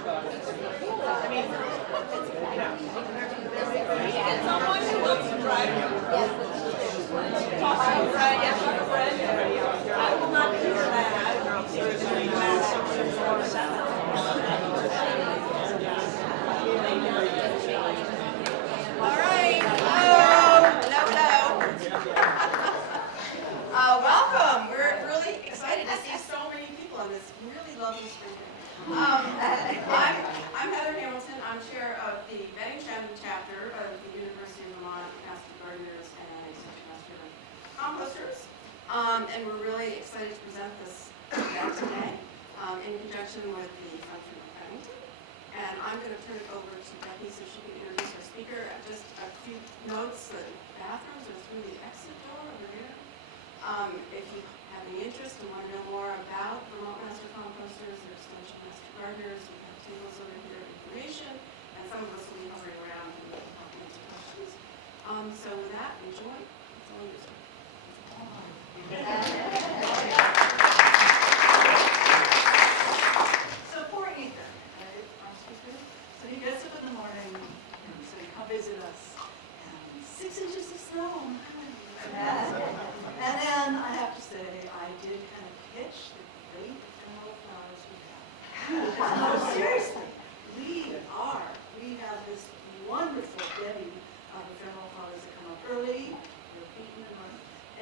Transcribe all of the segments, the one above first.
Someone who wants to drive you. Talk to your friend. Yes, talk to a friend. I will not be here that. All right. Hello. Welcome. We're really excited to see so many people on this really lovely spring day. I'm Heather Hamilton. I'm chair of the Bennington chapter of the University of Vermont Master Gardeners and Associate Master Composters. And we're really excited to present this event today in conjunction with the Friendship of Bennington. And I'm going to turn it over to Becky so she can introduce our speaker. Just a few notes: the bathrooms are through the exit door over there. If you have any interest and want to know more about Vermont Master Composters or Extension Master Gardeners, we have tables over here, information, and some of us will be hovering around and helping answer questions. So with that, enjoy. It's all yours. So poor Ethan, right? Our speaker. So he gets up in the morning, and so he come visit us, and 6 inches of snow. And then I have to say, I did kind of pitch the great ephemeral flowers we have. No, seriously, we have this wonderful bevy of ephemeral flowers that come up early, they're beaten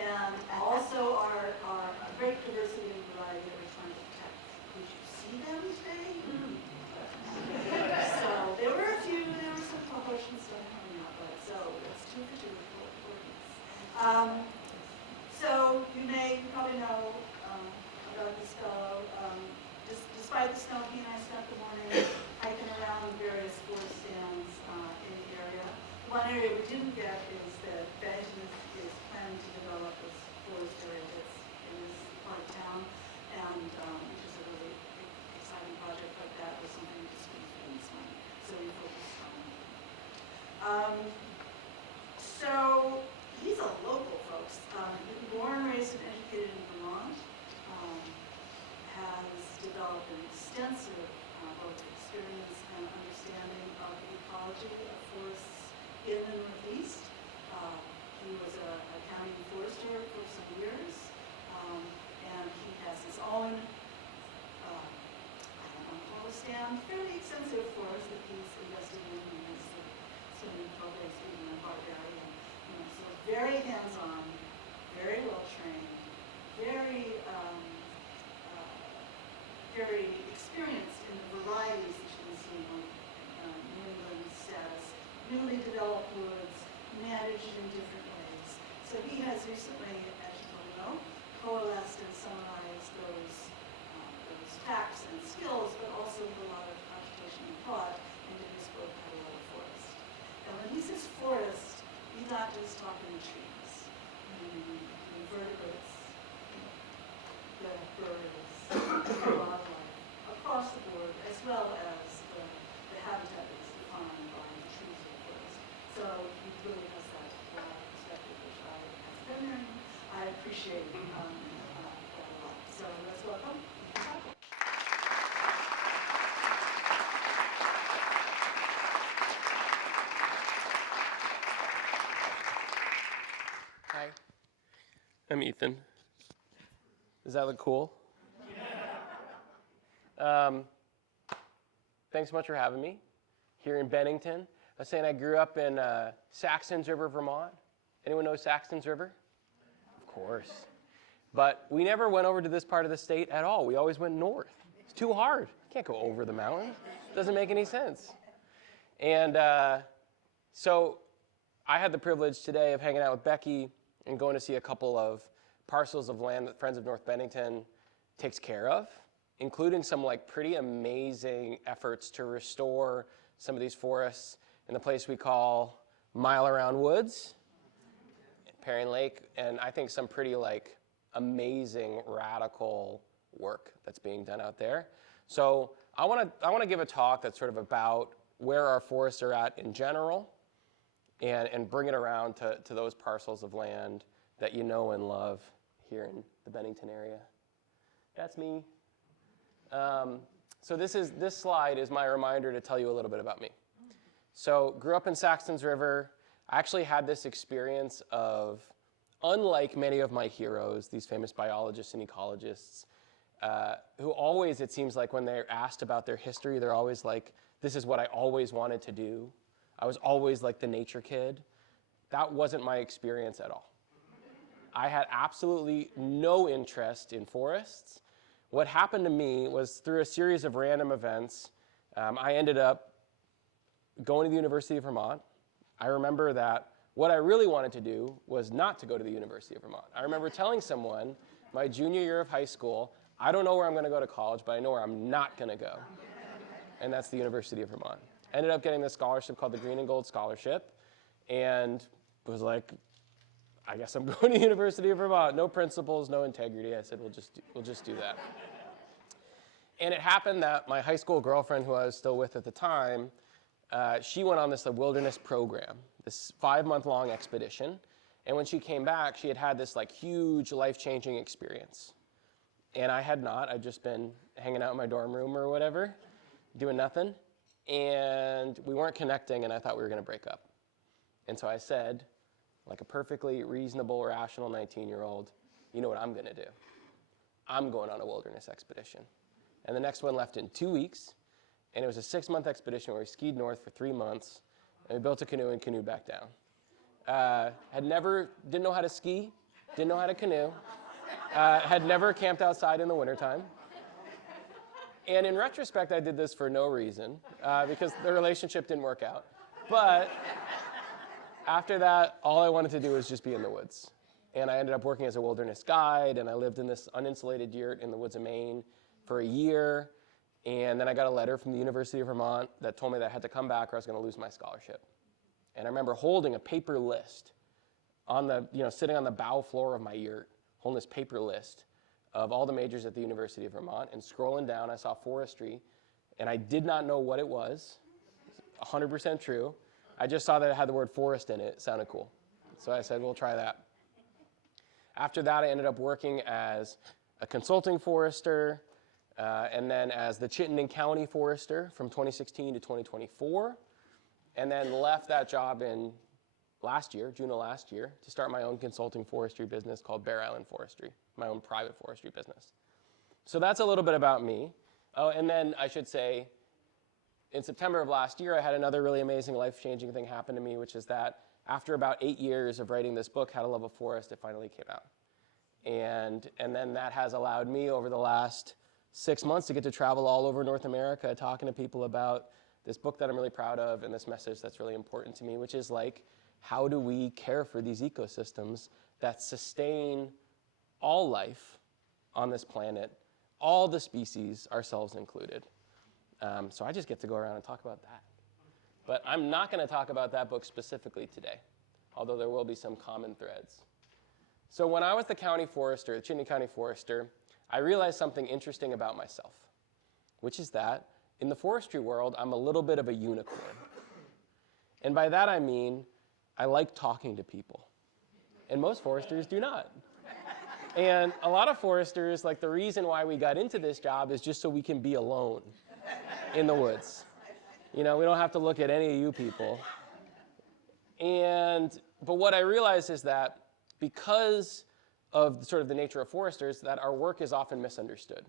and also our great diversity and variety that we're trying to protect. Did you see them today? So there were a few, there were some proportions stuff coming up, but so it's 2 for 2 for So you probably know about this fellow. Despite the snow, he and I spent the morning hiking around various forest stands in the area. One area we didn't get is that Bennington is planning to develop this forest area that's in this part of town, and which is a really exciting project, but that was something we just couldn't fit in this money, so we focused on it. So he's a local, folks. Born, raised, and educated in Vermont, has developed an extensive both experience and understanding of the ecology of forests in the Northeast. He was a county forester for some years, and he has his own, fairly extensive forest that he's invested in. He has swimming programs in the Barberry, and so very hands-on, very well trained, very experienced in the varieties that you can see on New England status, newly developed woods, managed in different ways. So he has recently, as you probably know, coalesced and summarized those facts and skills, but also with a lot of agitation and thought into his book, How to Love a Forest. And when he says forest, he's not just talking trees, the vertebrates, the birds, the wildlife, across the board, as well as the habitat that is defined by the trees of the forest. So he really has that broad perspective, which I, as a veterinarian, I appreciate that a lot. So let's welcome. Hi, I'm Ethan. Does that look cool? Thanks so much for having me here in Bennington. I was saying I grew up in Saxons River, Vermont. Anyone know Saxons River? Of course. But we never went over to this part of the state at all. We always went north. It's too hard. You can't go over the mountains. It doesn't make any sense. And so I had the privilege today of hanging out with Becky and going to see a couple of parcels of land that Friends of North Bennington takes care of, including some pretty amazing efforts to restore some of these forests in the place we call Mile Around Woods, Perrin Lake, and I think some pretty amazing radical work that's being done out there. So I want to give a talk that's sort of about where our forests are at in general, and bring it around to those parcels of land that you know and love here in the Bennington area. That's me. So this slide is my reminder to tell you a little bit about me. So grew up in Saxons River. I actually had this experience of, unlike many of my heroes, these famous biologists and ecologists, who always, it seems like when they're asked about their history, they're always like, this is what I always wanted to do. I was always like the nature kid. That wasn't my experience at all. I had absolutely no interest in forests. What happened to me was through a series of random events, I ended up going to the University of Vermont. I remember that what I really wanted to do was not to go to the University of Vermont. I remember telling someone my junior year of high school, I don't know where I'm going to go to college, but I know where I'm not going to go. And that's the University of Vermont. Ended up getting this scholarship called the Green and Gold Scholarship, and was like, I guess I'm going to the University of Vermont. No principles, no integrity. I said, we'll just do that. And it happened that my high school girlfriend, who I was still with at the time, she went on this wilderness program, this 5-month-long expedition. And when she came back, she had had this like huge life-changing experience. And I had not. I'd just been hanging out in my dorm room or whatever, doing nothing. And we weren't connecting, and I thought we were going to break up. And so I said, like a perfectly reasonable, rational 19-year-old, you know what I'm going to do? I'm going on a wilderness expedition. And the next one left in 2 weeks, and it was a 6-month expedition where we skied north for 3 months, and we built a canoe and canoed back down. Didn't know how to ski, didn't know how to canoe, had never camped outside in the wintertime. And in retrospect, I did this for no reason, because the relationship didn't work out. But after that, all I wanted to do was just be in the woods. And I ended up working as a wilderness guide, and I lived in this uninsulated yurt in the woods of Maine for a year. And then I got a letter from the University of Vermont that told me that I had to come back or I was going to lose my scholarship. And I remember holding a paper list sitting on the bow floor of my yurt, holding this paper list of all the majors at the University of Vermont, and scrolling down, I saw forestry, and I did not know what it was. 100% true. I just saw that it had the word forest in it. It sounded cool. So I said, we'll try that. After that, I ended up working as a consulting forester, and then as the Chittenden County Forester from 2016 to 2024, and then left that job in June of last year, to start my own consulting forestry business called Bear Island Forestry, my own private forestry business. So that's a little bit about me. Oh, and then I should say, in September of last year, I had another really amazing life-changing thing happen to me, which is that after about 8 years of writing this book, How to Love a Forest, it finally came out. And then that has allowed me over the last 6 months to get to travel all over North America, talking to people about this book that I'm really proud of and this message that's really important to me, which is like, how do we care for these ecosystems that sustain all life on this planet, all the species, ourselves included? So I just get to go around and talk about that. But I'm not going to talk about that book specifically today, although there will be some common threads. So when I was the county forester, the Chittenden County Forester, I realized something interesting about myself, which is that in the forestry world, I'm a little bit of a unicorn. And by that I mean, I like talking to people. And most foresters do not. And a lot of foresters, like the reason why we got into this job is just so we can be alone in the woods. We don't have to look at any of you people. But what I realized is that because of sort of the nature of foresters, that our work is often misunderstood.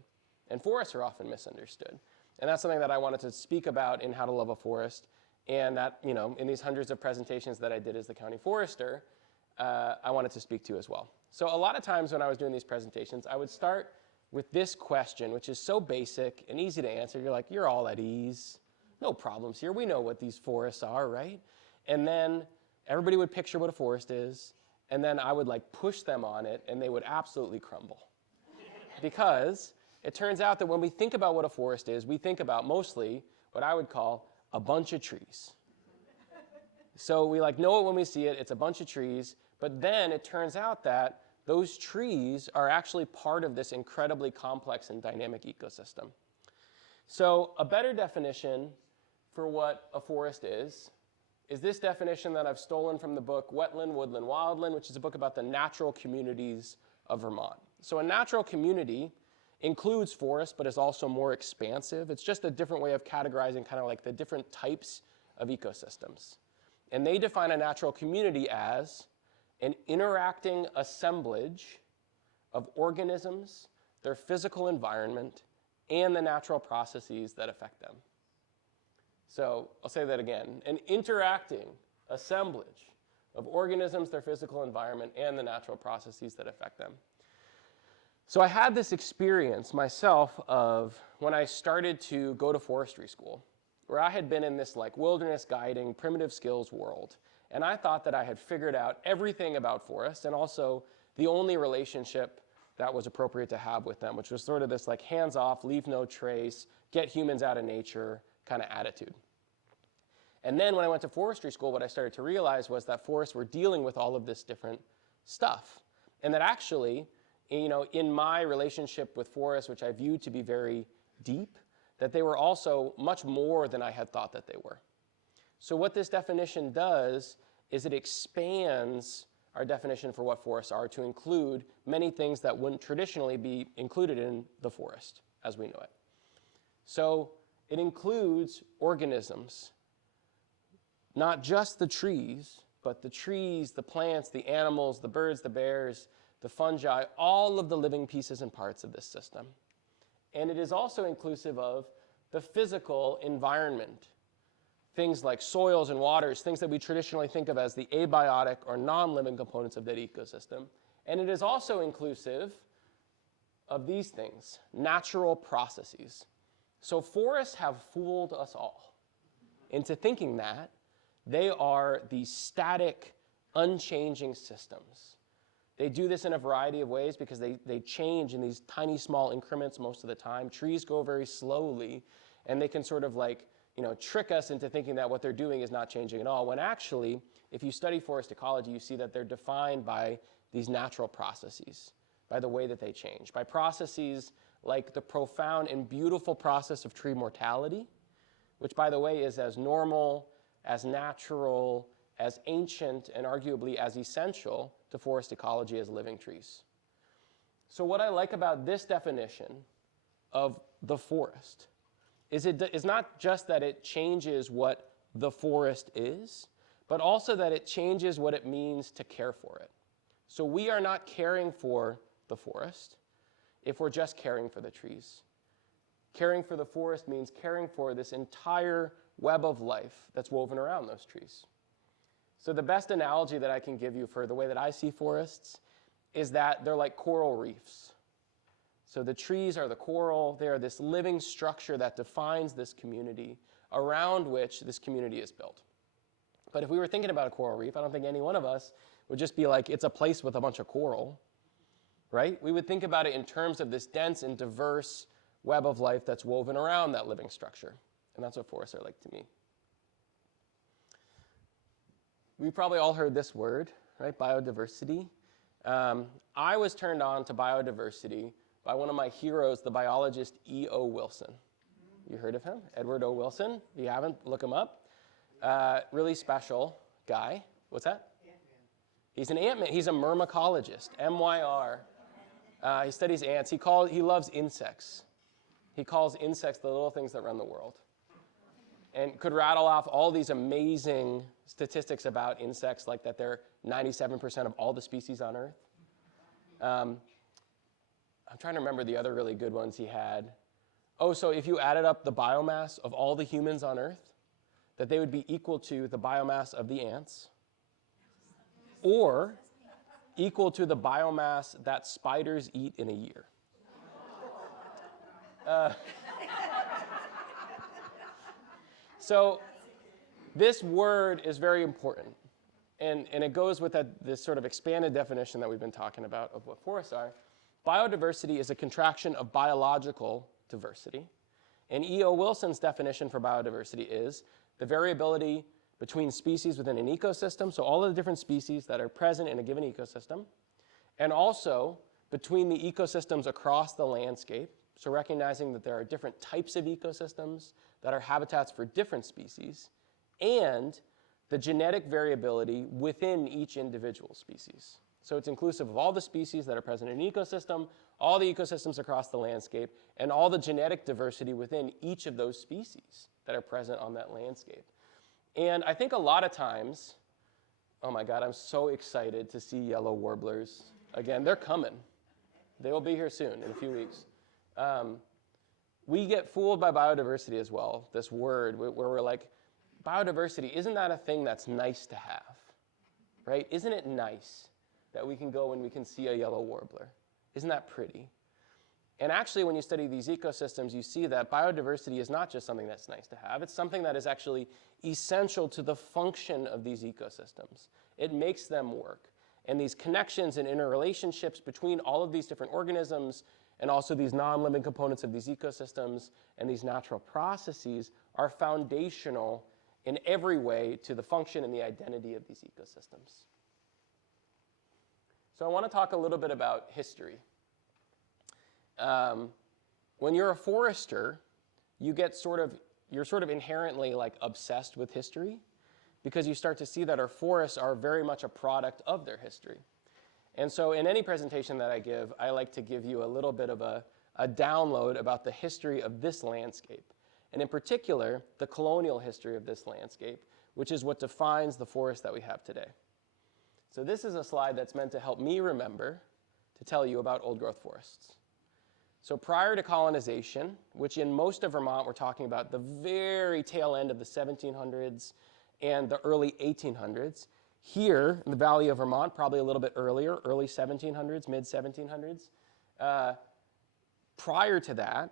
And forests are often misunderstood. And that's something that I wanted to speak about in How to Love a Forest. And that, in these hundreds of presentations that I did as the county forester, I wanted to speak to as well. So a lot of times when I was doing these presentations, I would start with this question, which is so basic and easy to answer. You're like, you're all at ease. No problems here. We know what these forests are, right? And then everybody would picture what a forest is, and then I would push them on it, and they would absolutely crumble. Because it turns out that when we think about what a forest is, we think about mostly what I would call a bunch of trees. So we know it when we see it. It's a bunch of trees. But then it turns out that those trees are actually part of this incredibly complex and dynamic ecosystem. So a better definition for what a forest is this definition that I've stolen from the book Wetland, Woodland, Wildland, which is a book about the natural communities of Vermont. So a natural community includes forest, but is also more expansive. It's just a different way of categorizing kind of like the different types of ecosystems. And they define a natural community as an interacting assemblage of organisms, their physical environment, and the natural processes that affect them. So I'll say that again. An interacting assemblage of organisms, their physical environment, and the natural processes that affect them. So I had this experience myself of when I started to go to forestry school, where I had been in this like wilderness guiding, primitive skills world. And I thought that I had figured out everything about forests and also the only relationship that was appropriate to have with them, which was sort of this like hands-off, leave no trace, get humans out of nature kind of attitude. And then when I went to forestry school, what I started to realize was that forests were dealing with all of this different stuff. And that actually, in my relationship with forests, which I viewed to be very deep, that they were also much more than I had thought that they were. So what this definition does is it expands our definition for what forests are to include many things that wouldn't traditionally be included in the forest as we know it. So it includes organisms, not just the trees, but the trees, the plants, the animals, the birds, the bears, the fungi, all of the living pieces and parts of this system. And it is also inclusive of the physical environment, things like soils and waters, things that we traditionally think of as the abiotic or non-living components of that ecosystem. And it is also inclusive of these things, natural processes. So forests have fooled us all into thinking that they are these static, unchanging systems. They do this in a variety of ways because they change in these tiny, small increments most of the time. Trees grow very slowly, and they can sort of like, trick us into thinking that what they're doing is not changing at all, when actually, if you study forest ecology, you see that they're defined by these natural processes, by the way that they change, by processes like the profound and beautiful process of tree mortality, which, by the way, is as normal, as natural, as ancient, and arguably as essential to forest ecology as living trees. So what I like about this definition of the forest is it is not just that it changes what the forest is, but also that it changes what it means to care for it. So we are not caring for the forest if we're just caring for the trees. Caring for the forest means caring for this entire web of life that's woven around those trees. So the best analogy that I can give you for the way that I see forests is that they're like coral reefs. So the trees are the coral. They are this living structure that defines this community around which this community is built. But if we were thinking about a coral reef, I don't think any one of us would just be like, it's a place with a bunch of coral, right? We would think about it in terms of this dense and diverse web of life that's woven around that living structure. And that's what forests are like to me. We've probably all heard this word, right? Biodiversity. I was turned on to biodiversity by one of my heroes, the biologist E.O. Wilson. You heard of him? Edward O. Wilson. If you haven't, look him up. Really special guy. What's that? Ant-Man. He's an ant-man. He's a myrmecologist, M-Y-R. He studies ants. He loves insects. He calls insects the little things that run the world. And could rattle off all these amazing statistics about insects, like that they're 97% of all the species on Earth. I'm trying to remember the other really good ones he had. Oh, so if you added up the biomass of all the humans on Earth, that they would be equal to the biomass of the ants, or equal to the biomass that spiders eat in a year. So this word is very important, and it goes with this sort of expanded definition that we've been talking about of what forests are. Biodiversity is a contraction of biological diversity, and E.O. Wilson's definition for biodiversity is the variability between species within an ecosystem, so all of the different species that are present in a given ecosystem, and also between the ecosystems across the landscape, so recognizing that there are different types of ecosystems that are habitats for different species, and the genetic variability within each individual species. So it's inclusive of all the species that are present in an ecosystem, all the ecosystems across the landscape, and all the genetic diversity within each of those species that are present on that landscape. And I think a lot of times, oh my God, I'm so excited to see yellow warblers. Again, they're coming. They will be here soon, in a few weeks. We get fooled by biodiversity as well, this word, where we're like, biodiversity, isn't that a thing that's nice to have, right? Isn't it nice that we can go and we can see a yellow warbler? Isn't that pretty? And actually, when you study these ecosystems, you see that biodiversity is not just something that's nice to have. It's something that is actually essential to the function of these ecosystems. It makes them work. And these connections and interrelationships between all of these different organisms and also these non-living components of these ecosystems and these natural processes are foundational in every way to the function and the identity of these ecosystems. So I want to talk a little bit about history. When you're a forester, you're sort of inherently like obsessed with history because you start to see that our forests are very much a product of their history. And so in any presentation that I give, I like to give you a little bit of a download about the history of this landscape, and in particular, the colonial history of this landscape, which is what defines the forest that we have today. So this is a slide that's meant to help me remember to tell you about old-growth forests. So prior to colonization, which in most of Vermont we're talking about the very tail end of the 1700s and the early 1800s, here in the Valley of Vermont, probably a little bit earlier, early 1700s, mid 1700s, prior to that,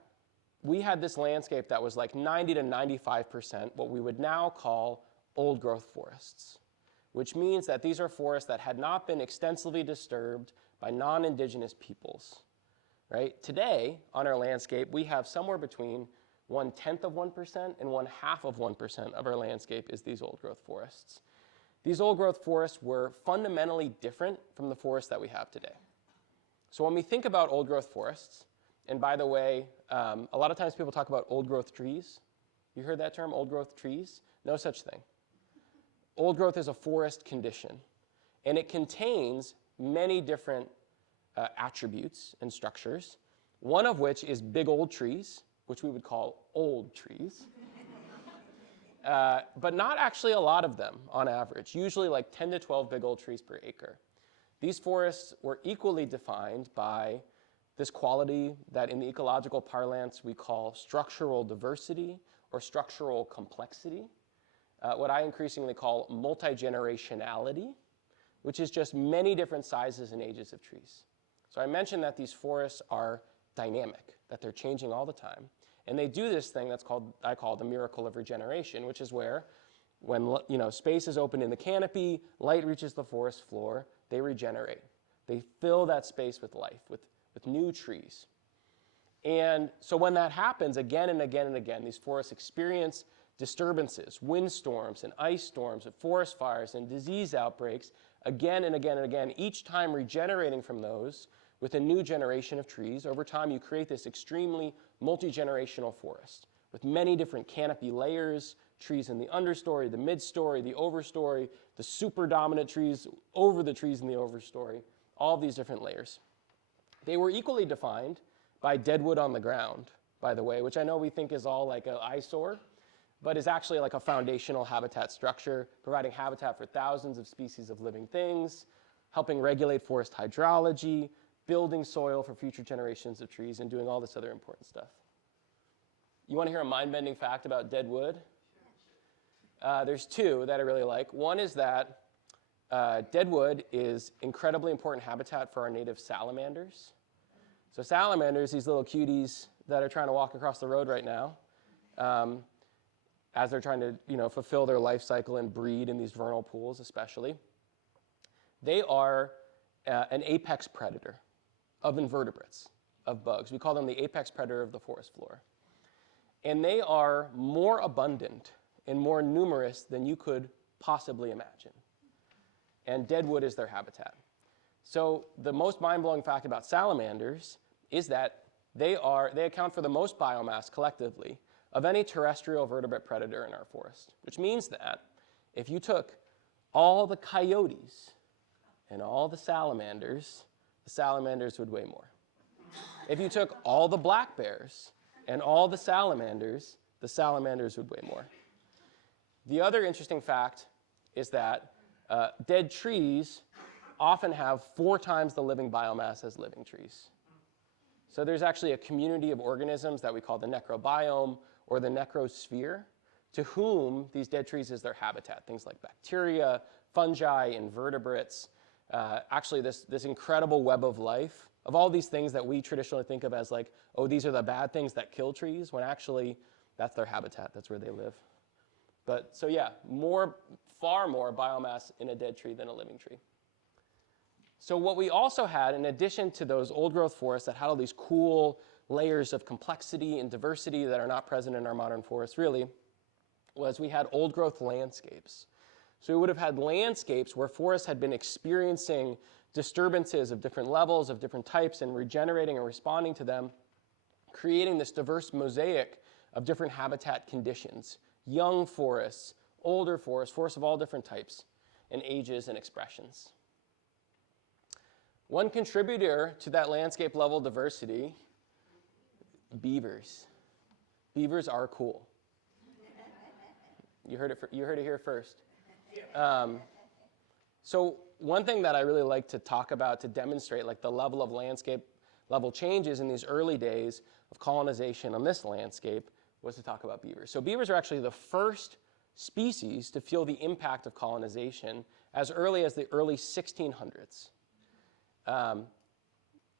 we had this landscape that was like 90 to 95% what we would now call old-growth forests, which means that these are forests that had not been extensively disturbed by non-indigenous peoples. Right? Today, on our landscape, we have somewhere between 1/10 of 1% and 1/2 of 1% of our landscape is these old-growth forests. These old-growth forests were fundamentally different from the forests that we have today. So when we think about old-growth forests, and by the way, a lot of times people talk about old-growth trees. You heard that term, old-growth trees? No such thing. Old growth is a forest condition, and it contains many different attributes and structures, one of which is big old trees, which we would call old trees, but not actually a lot of them on average, usually like 10 to 12 big old trees per acre. These forests were equally defined by this quality that in the ecological parlance we call structural diversity or structural complexity, what I increasingly call multi-generationality, which is just many different sizes and ages of trees. So I mentioned that these forests are dynamic, that they're changing all the time. And they do this thing I call the miracle of regeneration, which is where when space is open in the canopy, light reaches the forest floor, they regenerate. They fill that space with life, with new trees. And so when that happens again and again and again, these forests experience disturbances, windstorms and ice storms and forest fires and disease outbreaks again and again and again, each time regenerating from those with a new generation of trees. Over time, you create this extremely multi-generational forest with many different canopy layers, trees in the understory, the midstory, the overstory, the super dominant trees over the trees in the overstory, all these different layers. They were equally defined by deadwood on the ground, by the way, which I know we think is all like an eyesore, but is actually like a foundational habitat structure, providing habitat for thousands of species of living things, helping regulate forest hydrology, building soil for future generations of trees, and doing all this other important stuff. You want to hear a mind-bending fact about dead wood? There's two that I really like. One is that dead wood is incredibly important habitat for our native salamanders. So salamanders, these little cuties that are trying to walk across the road right now, as they're trying to fulfill their life cycle and breed in these vernal pools especially, they are an apex predator of invertebrates, of bugs. We call them the apex predator of the forest floor. And they are more abundant and more numerous than you could possibly imagine. And deadwood is their habitat. So the most mind-blowing fact about salamanders is that they account for the most biomass collectively of any terrestrial vertebrate predator in our forest, which means that if you took all the coyotes and all the salamanders would weigh more. If you took all the black bears and all the salamanders would weigh more. The other interesting fact is that dead trees often have 4 times the living biomass as living trees. So there's actually a community of organisms that we call the necrobiome or the necrosphere, to whom these dead trees is their habitat. Things like bacteria, fungi, invertebrates, actually this incredible web of life, of all these things that we traditionally think of as like, oh, these are the bad things that kill trees, when actually that's their habitat, that's where they live. But so yeah, far more biomass in a dead tree than a living tree. So what we also had, in addition to those old growth forests that had all these cool layers of complexity and diversity that are not present in our modern forests really, was we had old growth landscapes. So we would have had landscapes where forests had been experiencing disturbances of different levels, of different types, and regenerating and responding to them, creating this diverse mosaic of different habitat conditions. Young forests, older forests, forests of all different types and ages and expressions. One contributor to that landscape level diversity, beavers. Beavers are cool. You heard it here first. So one thing that I really like to talk about to demonstrate like the level of landscape level changes in these early days of colonization on this landscape was to talk about beavers. So beavers are actually the first species to feel the impact of colonization as early as the early 1600s.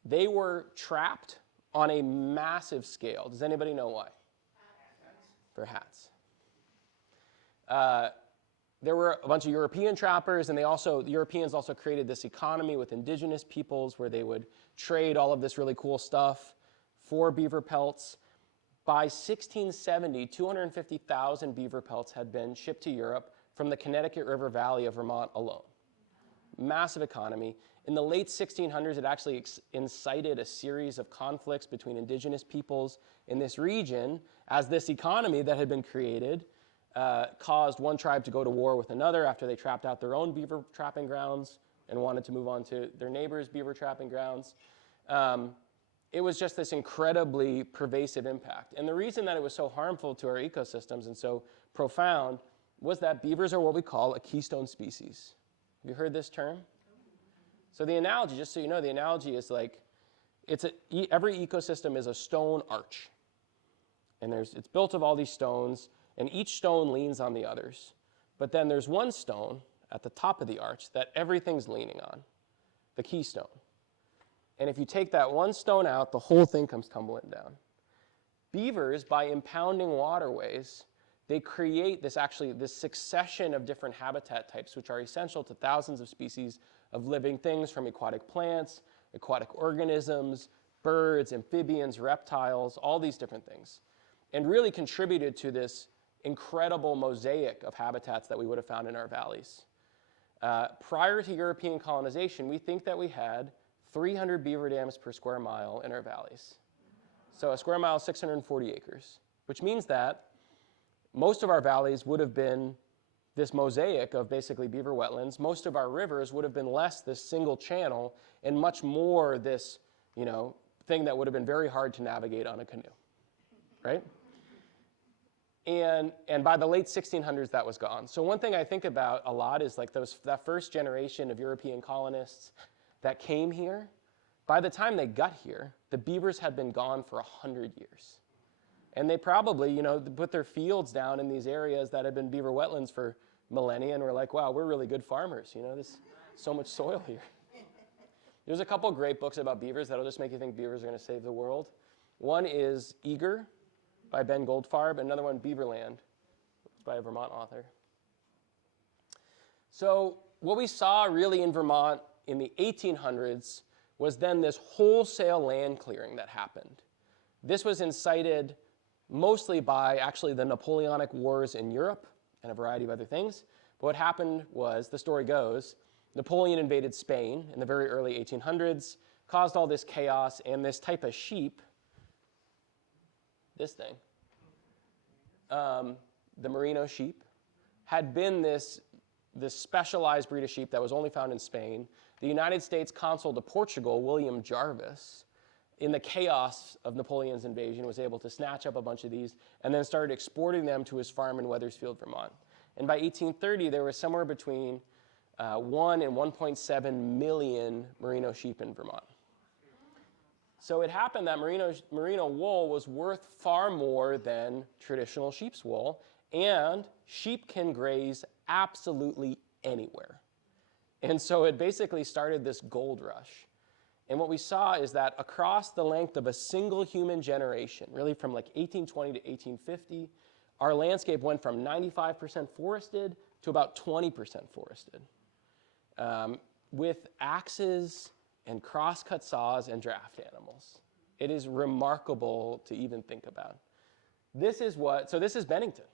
They were trapped on a massive scale. Does anybody know why? For hats. There were a bunch of European trappers, and the Europeans also created this economy with indigenous peoples where they would trade all of this really cool stuff for beaver pelts. By 1670, 250,000 beaver pelts had been shipped to Europe from the Connecticut River Valley of Vermont alone. Massive economy. In the late 1600s, it actually incited a series of conflicts between indigenous peoples in this region as this economy that had been created caused one tribe to go to war with another after they trapped out their own beaver trapping grounds and wanted to move on to their neighbors' beaver trapping grounds. It was just this incredibly pervasive impact. And the reason that it was so harmful to our ecosystems and so profound was that beavers are what we call a keystone species. Have you heard this term? So the analogy, just so you know, the analogy is like, every ecosystem is a stone arch. And it's built of all these stones, and each stone leans on the others. But then there's one stone at the top of the arch that everything's leaning on, the keystone. And if you take that one stone out, the whole thing comes tumbling down. Beavers, by impounding waterways, they create this succession of different habitat types, which are essential to thousands of species of living things, from aquatic plants, aquatic organisms, birds, amphibians, reptiles, all these different things, and really contributed to this incredible mosaic of habitats that we would have found in our valleys. Prior to European colonization, we think that we had 300 beaver dams per square mile in our valleys. So a square mile is 640 acres, which means that most of our valleys would have been this mosaic of basically beaver wetlands. Most of our rivers would have been less this single channel and much more this, thing that would have been very hard to navigate on a canoe, right? And by the late 1600s, that was gone. So one thing I think about a lot is like that first generation of European colonists that came here. By the time they got here, the beavers had been gone for 100 years. And they probably, put their fields down in these areas that had been beaver wetlands for millennia and were like, wow, we're really good farmers. There's so much soil here. There's a couple great books about beavers that'll just make you think beavers are going to save the world. One is Eager by Ben Goldfarb, another one, Beaverland, by a Vermont author. So what we saw really in Vermont in the 1800s was then this wholesale land clearing that happened. This was incited mostly by actually the Napoleonic Wars in Europe and a variety of other things. But what happened was, the story goes, Napoleon invaded Spain in the very early 1800s, caused all this chaos, and this type of sheep, this thing, the merino sheep, had been this specialized breed of sheep that was only found in Spain. The United States consul to Portugal, William Jarvis, in the chaos of Napoleon's invasion, was able to snatch up a bunch of these and then started exporting them to his farm in Wethersfield, Vermont. And by 1830, there was somewhere between 1 and 1.7 million merino sheep in Vermont. So it happened that merino wool was worth far more than traditional sheep's wool, and sheep can graze absolutely anywhere. And so it basically started this gold rush. And what we saw is that across the length of a single human generation, really from like 1820 to 1850, our landscape went from 95% forested to about 20% forested, with axes and crosscut saws and draft animals. It is remarkable to even think about. This is Bennington,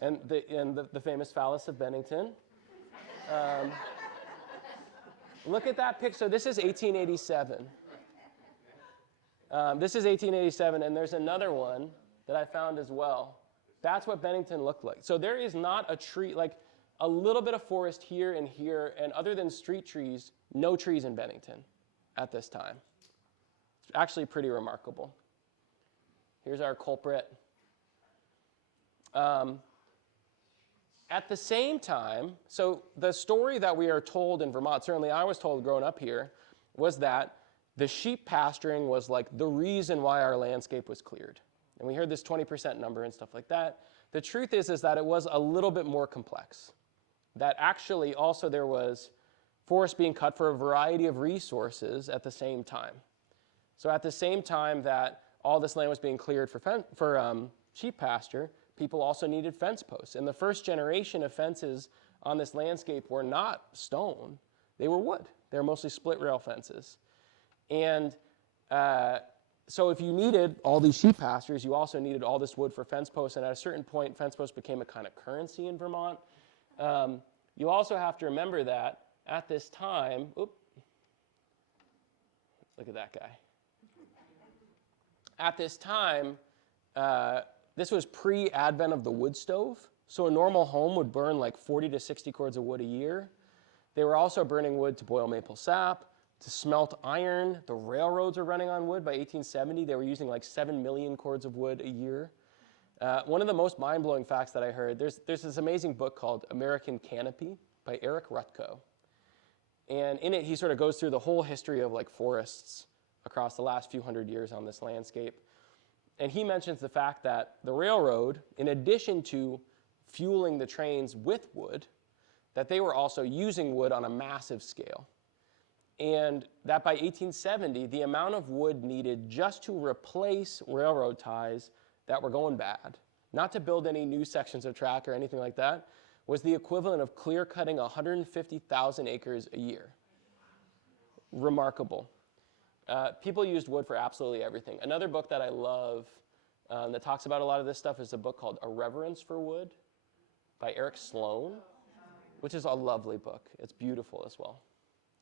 and the famous phallus of Bennington. Look at that picture. So this is 1887. This is 1887, and there's another one that I found as well. That's what Bennington looked like. So there is not a tree, like a little bit of forest here, and other than street trees, no trees in Bennington at this time. It's actually pretty remarkable. Here's our culprit. At the same time, so the story that we are told in Vermont, certainly I was told growing up here, was that the sheep pasturing was like the reason why our landscape was cleared. And we heard this 20% number and stuff like that. The truth is that it was a little bit more complex. That actually also there was forest being cut for a variety of resources at the same time. So at the same time that all this land was being cleared for sheep pasture, people also needed fence posts. And the first generation of fences on this landscape were not stone. They were wood. They were mostly split rail fences. And so if you needed all these sheep pastures, you also needed all this wood for fence posts. And at a certain point, fence posts became a kind of currency in Vermont. You also have to remember that at this time, look at that guy. At this time, this was pre-advent of the wood stove. So a normal home would burn like 40 to 60 cords of wood a year. They were also burning wood to boil maple sap, to smelt iron. The railroads were running on wood. By 1870, they were using like 7 million cords of wood a year. One of the most mind-blowing facts that I heard, there's this amazing book called American Canopy by Eric Rutko. And in it, he sort of goes through the whole history of like forests across the last few hundred years on this landscape. And he mentions the fact that the railroad, in addition to fueling the trains with wood, that they were also using wood on a massive scale. And that by 1870, the amount of wood needed just to replace railroad ties that were going bad, not to build any new sections of track or anything like that, was the equivalent of clear-cutting 150,000 acres a year. Remarkable. People used wood for absolutely everything. Another book that I love that talks about a lot of this stuff is a book called A Reverence for Wood by Eric Sloane, which is a lovely book. It's beautiful as well.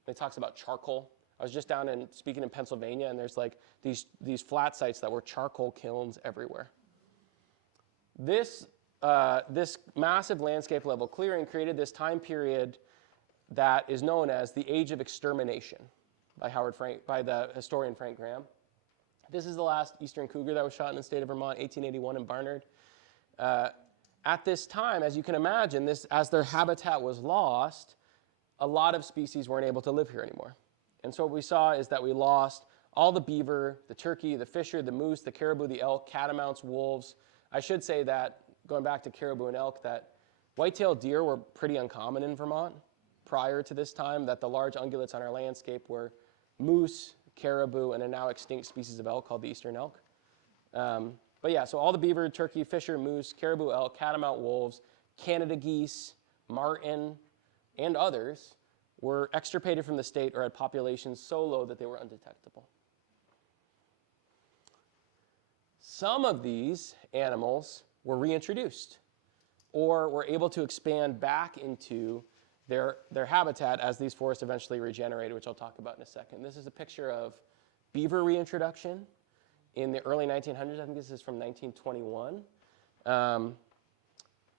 It talks about charcoal. I was just down and speaking in Pennsylvania, and there's like these flat sites that were charcoal kilns everywhere. This massive landscape level clearing created this time period that is known as the Age of Extermination by the historian Frank Graham. This is the last eastern cougar that was shot in the state of Vermont, 1881 in Barnard. At this time, as you can imagine, as their habitat was lost, a lot of species weren't able to live here anymore. And so what we saw is that we lost all the beaver, the turkey, the fisher, the moose, the caribou, the elk, catamounts, wolves. I should say that, going back to caribou and elk, that white-tailed deer were pretty uncommon in Vermont prior to this time, that the large ungulates on our landscape were moose, caribou, and a now extinct species of elk called the eastern elk. But yeah, so all the beaver, turkey, fisher, moose, caribou, elk, catamount, wolves, Canada geese, marten, and others were extirpated from the state or had populations so low that they were undetectable. Some of these animals were reintroduced or were able to expand back into their habitat as these forests eventually regenerated, which I'll talk about in a second. This is a picture of beaver reintroduction in the early 1900s. I think this is from 1921.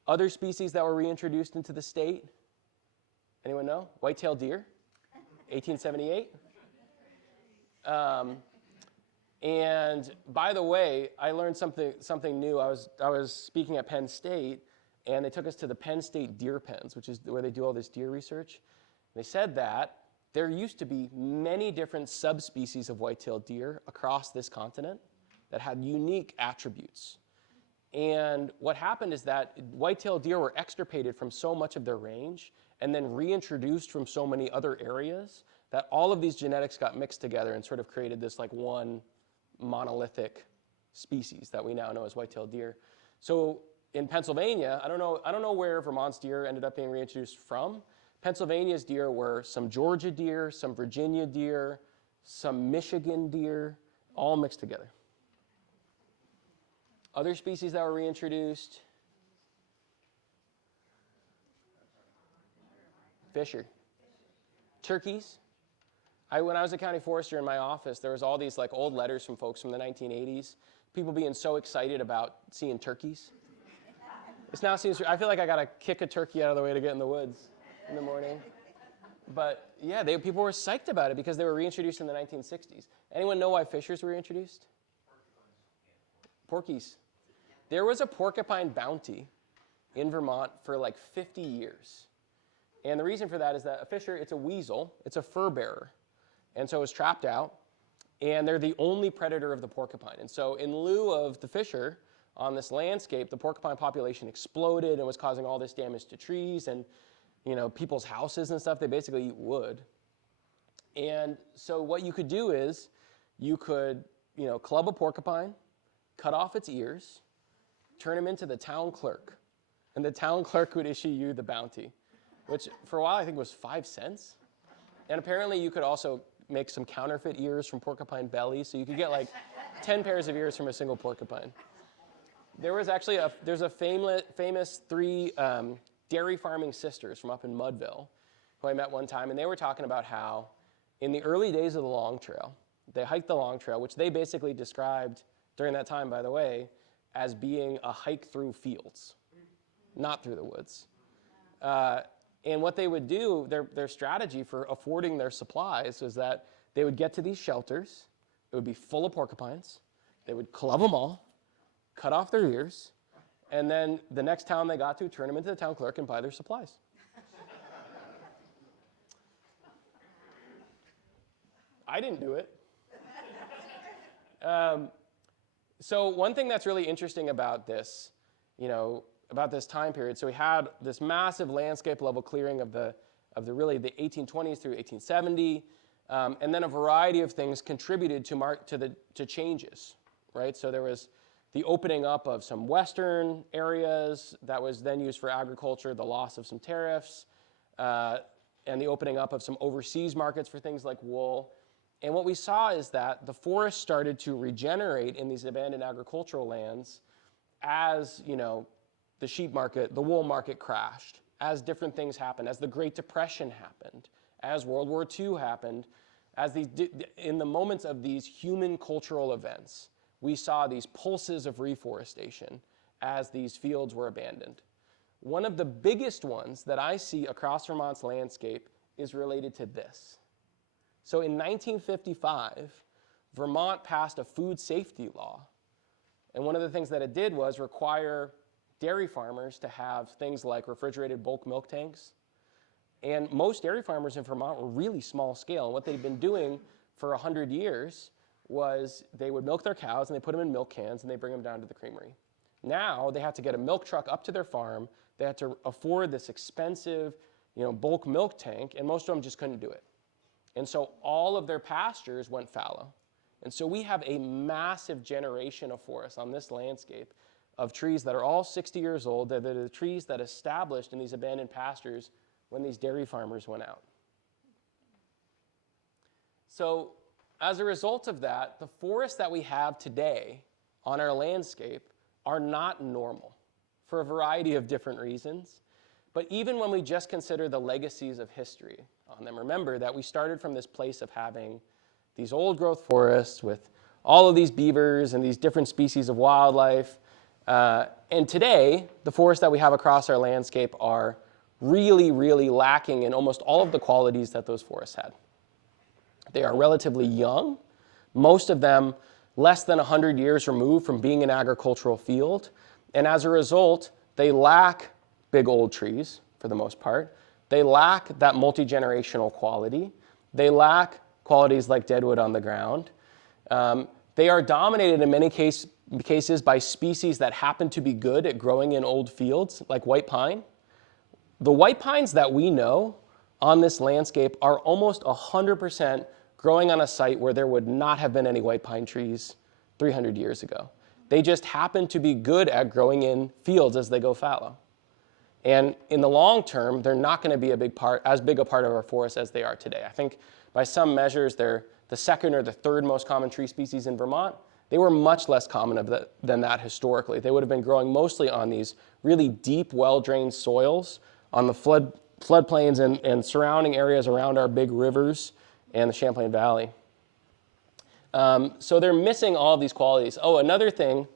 Other species that were reintroduced into the state. Anyone know? White-tailed deer, 1878. And by the way, I learned something new. I was speaking at Penn State, and they took us to the Penn State deer pens, which is where they do all this deer research. They said that there used to be many different subspecies of white-tailed deer across this continent that had unique attributes. And what happened is that white-tailed deer were extirpated from so much of their range and then reintroduced from so many other areas that all of these genetics got mixed together and sort of created this like one monolithic species that we now know as white-tailed deer. So in Pennsylvania, I don't know where Vermont's deer ended up being reintroduced from. Pennsylvania's deer were some Georgia deer, some Virginia deer, some Michigan deer, all mixed together. Other species that were reintroduced, Fisher. Turkeys. When I was a county forester in my office, there was all these like old letters from folks from the 1980s, people being so excited about seeing turkeys. It now seems, I feel like I gotta kick a turkey out of the way to get in the woods in the morning. But yeah, people were psyched about it because they were reintroduced in the 1960s. Anyone know why Fishers were introduced? Porkies. There was a porcupine bounty in Vermont for like 50 years. And the reason for that is that a fisher, it's a weasel, it's a fur bearer. And so it was trapped out, and they're the only predator of the porcupine. And so in lieu of the fisher on this landscape, the porcupine population exploded and was causing all this damage to trees and people's houses and stuff. They basically eat wood. And so what you could do is you could club a porcupine, cut off its ears, turn him into the town clerk, and the town clerk would issue you the bounty, which for a while I think was 5 cents. And apparently you could also make some counterfeit ears from porcupine belly, so you could get like 10 pairs of ears from a single porcupine. There's a famous 3 dairy farming sisters from up in Mudville who I met one time, and they were talking about how in the early days of the Long Trail, they hiked the Long Trail, which they basically described during that time, by the way, as being a hike through fields, not through the woods. And what they would do, their strategy for affording their supplies was that they would get to these shelters. It would be full of porcupines. They would club them all, cut off their ears, and then the next town they got to, turn them into the town clerk and buy their supplies. I didn't do it. So one thing that's really interesting about this, about this time period, so we had this massive landscape level clearing of the 1820s through 1870, and then a variety of things contributed to changes, right? So there was the opening up of some western areas that was then used for agriculture, the loss of some tariffs, and the opening up of some overseas markets for things like wool. And what we saw is that the forest started to regenerate in these abandoned agricultural lands as, the sheep market, the wool market crashed, as different things happened, as the Great Depression happened, as World War II happened, in the moments of these human cultural events, we saw these pulses of reforestation as these fields were abandoned. One of the biggest ones that I see across Vermont's landscape is related to this. So in 1955, Vermont passed a food safety law. And one of the things that it did was require dairy farmers to have things like refrigerated bulk milk tanks. And most dairy farmers in Vermont were really small scale. And what they'd been doing for 100 years was they would milk their cows and they put them in milk cans and they bring them down to the creamery. Now they have to get a milk truck up to their farm. They had to afford this expensive, bulk milk tank, and most of them just couldn't do it. And so all of their pastures went fallow. And so we have a massive generation of forests on this landscape of trees that are all 60 years old. They're the trees that established in these abandoned pastures when these dairy farmers went out. So as a result of that, the forests that we have today on our landscape are not normal for a variety of different reasons. But even when we just consider the legacies of history on them, remember that we started from this place of having these old growth forests with all of these beavers and these different species of wildlife. And today, the forests that we have across our landscape are really, really lacking in almost all of the qualities that those forests had. They are relatively young. Most of them less than 100 years removed from being an agricultural field. And as a result, they lack big old trees, for the most part. They lack that multi-generational quality. They lack qualities like deadwood on the ground. They are dominated in many cases by species that happen to be good at growing in old fields, like white pine. The white pines that we know on this landscape are almost 100% growing on a site where there would not have been any white pine trees 300 years ago. They just happen to be good at growing in fields as they go fallow. And in the long term, they're not going to be as big a part of our forest as they are today. I think by some measures, they're the second or the third most common tree species in Vermont. They were much less common than that historically. They would have been growing mostly on these really deep, well-drained soils on the floodplains and surrounding areas around our big rivers and the Champlain Valley. So they're missing all of these qualities. Oh, another thing,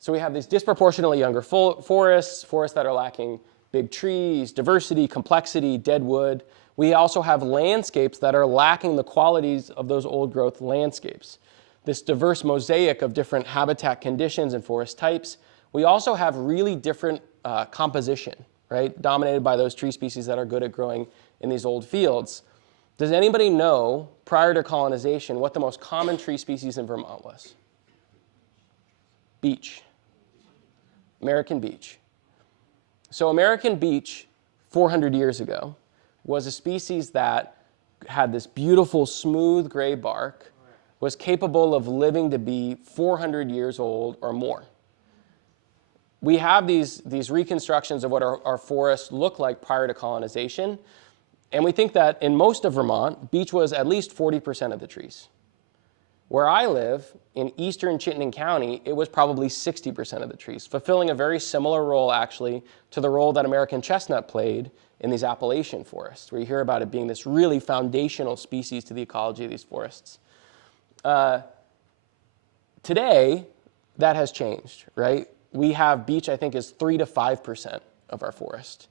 so we have these disproportionately younger forests that are lacking big trees, diversity, complexity, dead wood. We also have landscapes that are lacking the qualities of those old growth landscapes. This diverse mosaic of different habitat conditions and forest types. We also have really different composition, right? Dominated by those tree species that are good at growing in these old fields. Does anybody know, prior to colonization, what the most common tree species in Vermont was? Beech. American beech. So American beech, 400 years ago, was a species that had this beautiful, smooth gray bark, was capable of living to be 400 years old or more. We have these reconstructions of what our forests look like prior to colonization, and we think that in most of Vermont, beech was at least 40% of the trees. Where I live, in eastern Chittenden County, it was probably 60% of the trees, fulfilling a very similar role, actually, to the role that American chestnut played in these Appalachian forests, where you hear about it being this really foundational species to the ecology of these forests. Today, that has changed, right? We have beech, I think, is 3 to 5% of our forest.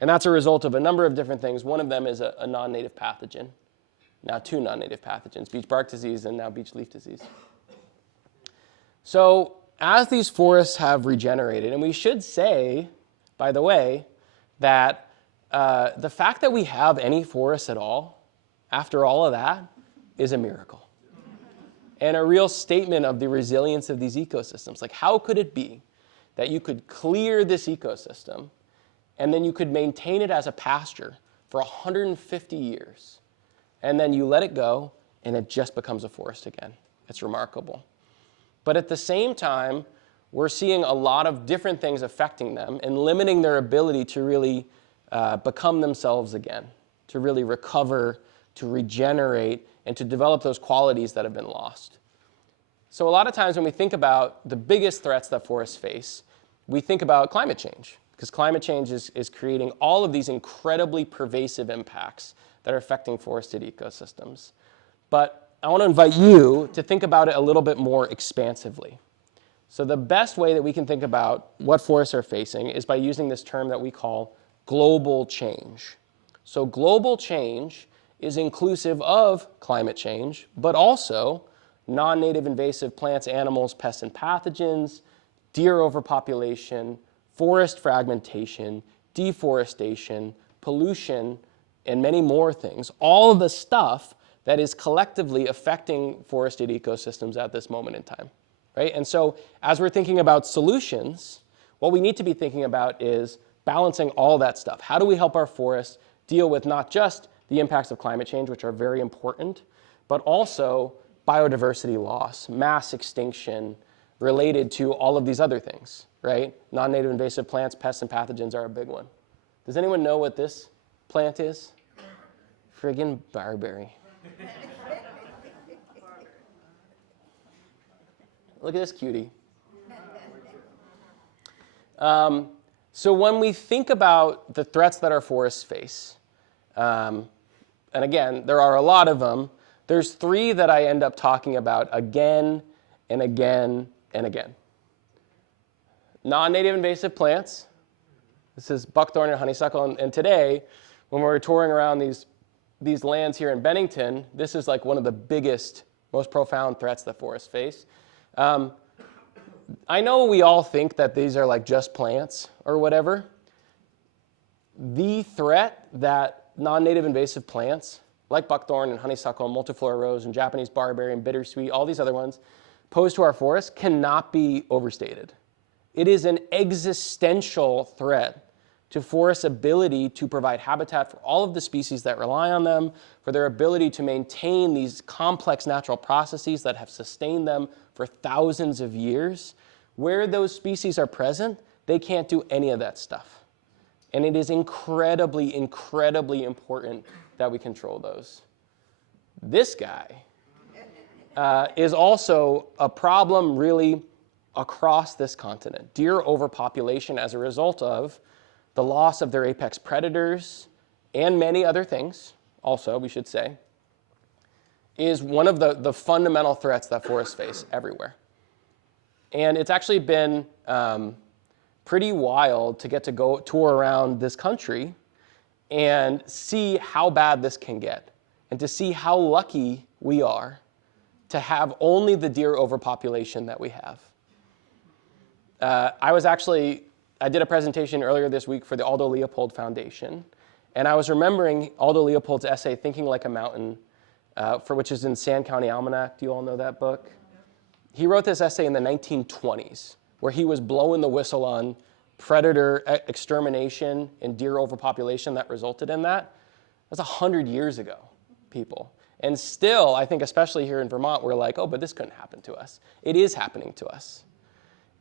And that's a result of a number of different things. One of them is a non-native pathogen. Now 2 non-native pathogens, beech bark disease and now beech leaf disease. So as these forests have regenerated, and we should say, by the way, that the fact that we have any forests at all, after all of that, is a miracle. And a real statement of the resilience of these ecosystems. Like, how could it be that you could clear this ecosystem and then you could maintain it as a pasture for 150 years, and then you let it go and it just becomes a forest again? It's remarkable. But at the same time, we're seeing a lot of different things affecting them and limiting their ability to really become themselves again, to really recover, to regenerate, and to develop those qualities that have been lost. So a lot of times when we think about the biggest threats that forests face, we think about climate change, because climate change is creating all of these incredibly pervasive impacts that are affecting forested ecosystems. But I want to invite you to think about it a little bit more expansively. So the best way that we can think about what forests are facing is by using this term that we call global change. So global change is inclusive of climate change, but also non-native invasive plants, animals, pests, and pathogens, deer overpopulation, forest fragmentation, deforestation, pollution, and many more things. All of the stuff that is collectively affecting forested ecosystems at this moment in time, right? And so as we're thinking about solutions, what we need to be thinking about is balancing all that stuff. How do we help our forests deal with not just the impacts of climate change, which are very important, but also biodiversity loss, mass extinction related to all of these other things, right? Non-native invasive plants, pests, and pathogens are a big one. Does anyone know what this plant is? Friggin' barberry. Look at this cutie. So when we think about the threats that our forests face, and again, there are a lot of them, there's 3 that I end up talking about again and again and again. Non-native invasive plants. This is buckthorn and honeysuckle. And today, when we were touring around these these lands here in Bennington, this is like one of the biggest, most profound threats that forests face. I know we all think that these are like just plants or whatever. The threat that non-native invasive plants, like buckthorn and honeysuckle and multiflora rose and Japanese barberry and bittersweet, all these other ones, pose to our forests cannot be overstated. It is an existential threat to forests' ability to provide habitat for all of the species that rely on them, for their ability to maintain these complex natural processes that have sustained them for thousands of years. Where those species are present, they can't do any of that stuff. And it is incredibly, incredibly important that we control those. This guy is also a problem really across this continent. Deer overpopulation as a result of the loss of their apex predators and many other things, also, we should say, is one of the fundamental threats that forests face everywhere. And it's actually been pretty wild to get to go tour around this country and see how bad this can get, and to see how lucky we are to have only the deer overpopulation that we have. I did a presentation earlier this week for the Aldo Leopold Foundation, and I was remembering Aldo Leopold's essay, Thinking Like a Mountain, for which is in Sand County Almanac. Do you all know that book? He wrote this essay in the 1920s, where he was blowing the whistle on predator extermination and deer overpopulation that resulted in that. That's 100 years ago, people. And still, I think especially here in Vermont, we're like, oh, but this couldn't happen to us. It is happening to us.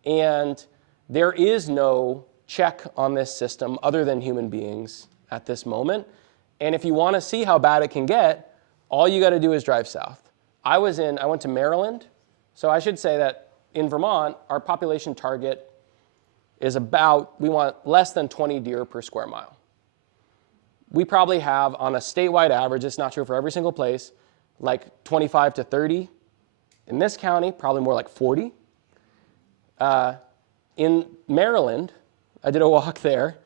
And there is no check on this system other than human beings at this moment. And if you want to see how bad it can get, all you got to do is drive south. I went to Maryland. So I should say that in Vermont, our population target is we want less than 20 deer per square mile. We probably have, on a statewide average, it's not true for every single place, like 25 to 30. In this county, probably more like 40. In Maryland, I did a walk there,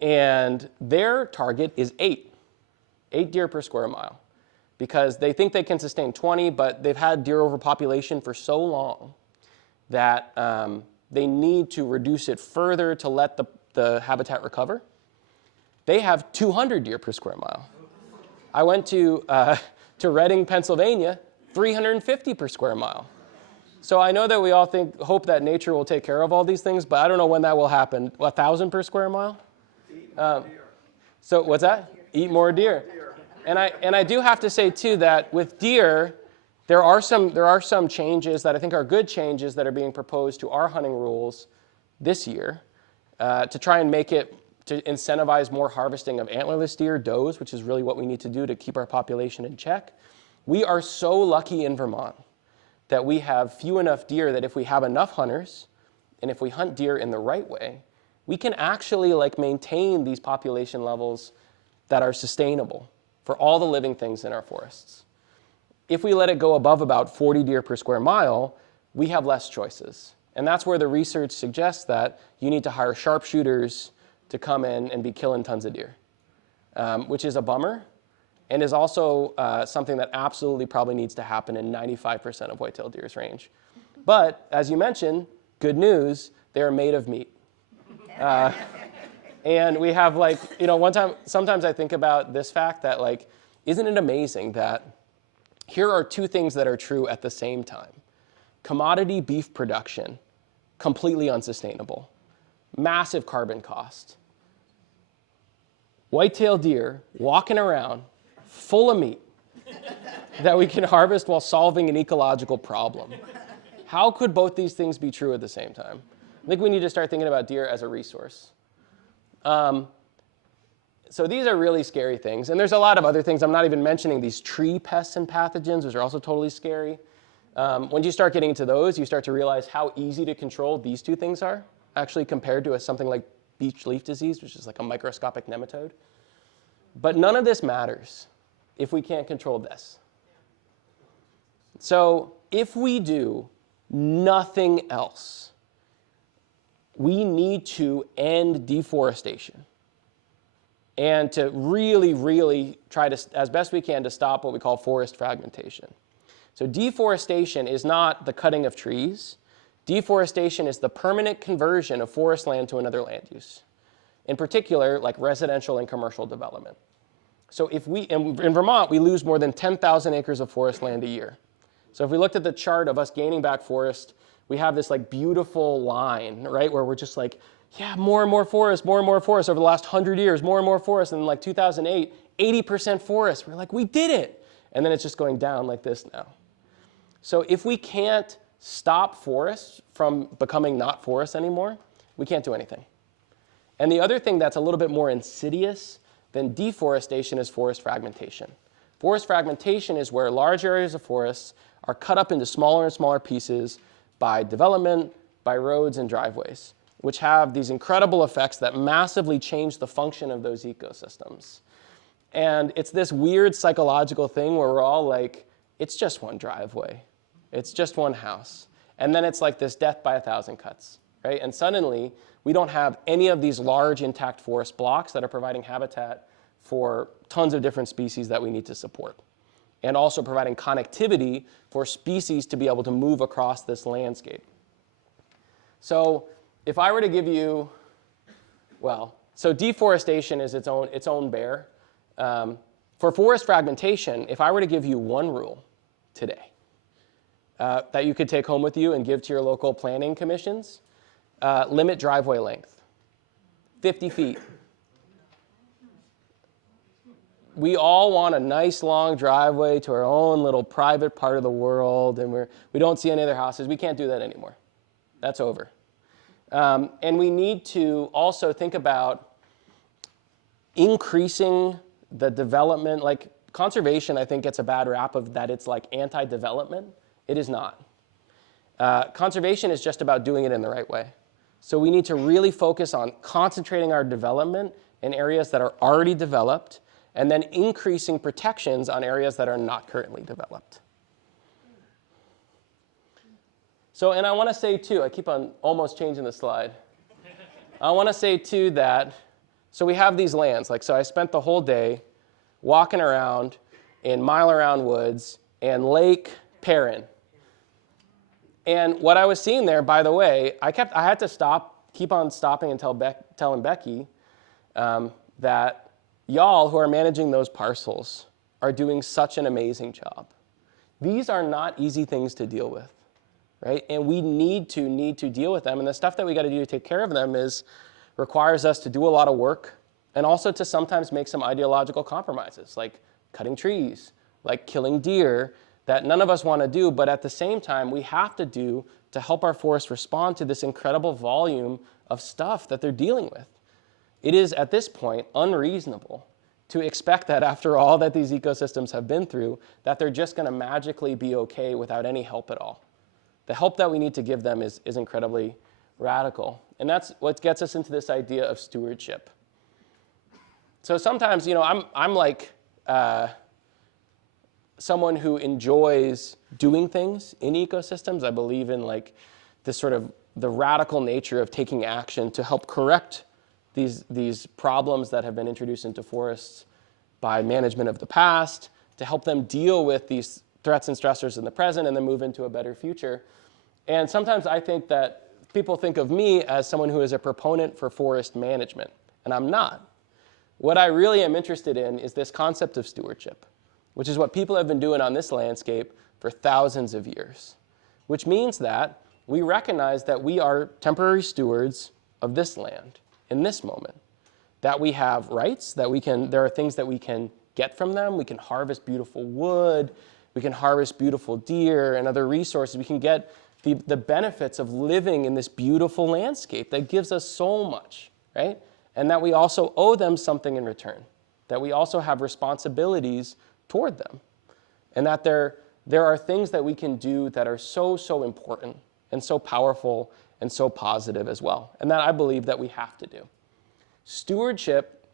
and their target is 8 deer per square mile, because they think they can sustain 20, but they've had deer overpopulation for so long that they need to reduce it further to let the habitat recover. They have 200 deer per square mile. I went to Reading, Pennsylvania, 350 per square mile. So I know that we all hope that nature will take care of all these things, but I don't know when that will happen. 1,000 per square mile? Eat more deer. So what's that? Eat more deer. And I do have to say too that with deer, there are some changes that I think are good changes that are being proposed to our hunting rules this year to try and make it, to incentivize more harvesting of antlerless deer, does, which is really what we need to do to keep our population in check. We are so lucky in Vermont that we have few enough deer that if we have enough hunters, and if we hunt deer in the right way, we can actually maintain these population levels that are sustainable for all the living things in our forests. If we let it go above about 40 deer per square mile, we have less choices. And that's where the research suggests that you need to hire sharpshooters to come in and be killing tons of deer, which is a bummer, and is also something that absolutely probably needs to happen in 95% of whitetail deer's range. But as you mentioned, good news, they are made of meat. And we have sometimes I think about this fact that isn't it amazing that here are two things that are true at the same time. Commodity beef production, completely unsustainable. Massive carbon cost. Whitetail deer walking around full of meat that we can harvest while solving an ecological problem. How could both these things be true at the same time? I think we need to start thinking about deer as a resource. So these are really scary things. And there's a lot of other things. I'm not even mentioning these tree pests and pathogens, which are also totally scary. When you start getting into those, you start to realize how easy to control these two things are, actually compared to something like beech leaf disease, which is like a microscopic nematode. But none of this matters if we can't control this. So if we do nothing else, we need to end deforestation and to really, really try to, as best we can, to stop what we call forest fragmentation. So deforestation is not the cutting of trees. Deforestation is the permanent conversion of forest land to another land use, in particular, like residential and commercial development. So if we, in Vermont, we lose more than 10,000 acres of forest land a year. So if we looked at the chart of us gaining back forest, we have this like beautiful line, right, where we're just like, yeah, more and more forest over the last 100 years, more and more forest. And in like 2008, 80% forest. We're like, we did it. And then it's just going down like this now. So if we can't stop forests from becoming not forests anymore, we can't do anything. And the other thing that's a little bit more insidious than deforestation is forest fragmentation. Forest fragmentation is where large areas of forests are cut up into smaller and smaller pieces by development, by roads and driveways, which have these incredible effects that massively change the function of those ecosystems. And it's this weird psychological thing where we're all like, it's just one driveway. It's just one house. And then it's like this death by 1,000 cuts, right? And suddenly, we don't have any of these large intact forest blocks that are providing habitat for tons of different species that we need to support, and also providing connectivity for species to be able to move across this landscape. So if I were to give you, well, so deforestation is its own bear. For forest fragmentation, if I were to give you one rule today that you could take home with you and give to your local planning commissions, limit driveway length, 50 feet. We all want a nice long driveway to our own little private part of the world, and we don't see any other houses. We can't do that anymore. That's over. And we need to also think about increasing the development. Like conservation, I think, gets a bad rap of that it's like anti-development. It is not. Conservation is just about doing it in the right way. So we need to really focus on concentrating our development in areas that are already developed, and then increasing protections on areas that are not currently developed. So, and I want to say too, I keep on almost changing the slide. I want to say too that, so we have these lands, like, so I spent the whole day walking around in Mile Around Woods and Lake Perrin. And what I was seeing there, by the way, I had to keep on stopping and telling Becky that y'all who are managing those parcels are doing such an amazing job. These are not easy things to deal with, right? And we need to deal with them. And the stuff that we got to do to take care of them requires us to do a lot of work, and also to sometimes make some ideological compromises, like cutting trees, like killing deer, that none of us want to do, but at the same time, we have to do to help our forests respond to this incredible volume of stuff that they're dealing with. It is, at this point, unreasonable to expect that after all that these ecosystems have been through, that they're just going to magically be okay without any help at all. The help that we need to give them is incredibly radical. And that's what gets us into this idea of stewardship. So sometimes, I'm like someone who enjoys doing things in ecosystems. I believe in like this sort of the radical nature of taking action to help correct these problems that have been introduced into forests by management of the past, to help them deal with these threats and stressors in the present and then move into a better future. And sometimes I think that people think of me as someone who is a proponent for forest management, and I'm not. What I really am interested in is this concept of stewardship, which is what people have been doing on this landscape for thousands of years, which means that we recognize that we are temporary stewards of this land in this moment, that we have rights, that there are things that we can get from them. We can harvest beautiful wood, we can harvest beautiful deer and other resources. We can get the benefits of living in this beautiful landscape that gives us so much, right? And that we also owe them something in return, that we also have responsibilities toward them, and that there are things that we can do that are so, so important and so powerful and so positive as well, and that I believe that we have to do. Stewardship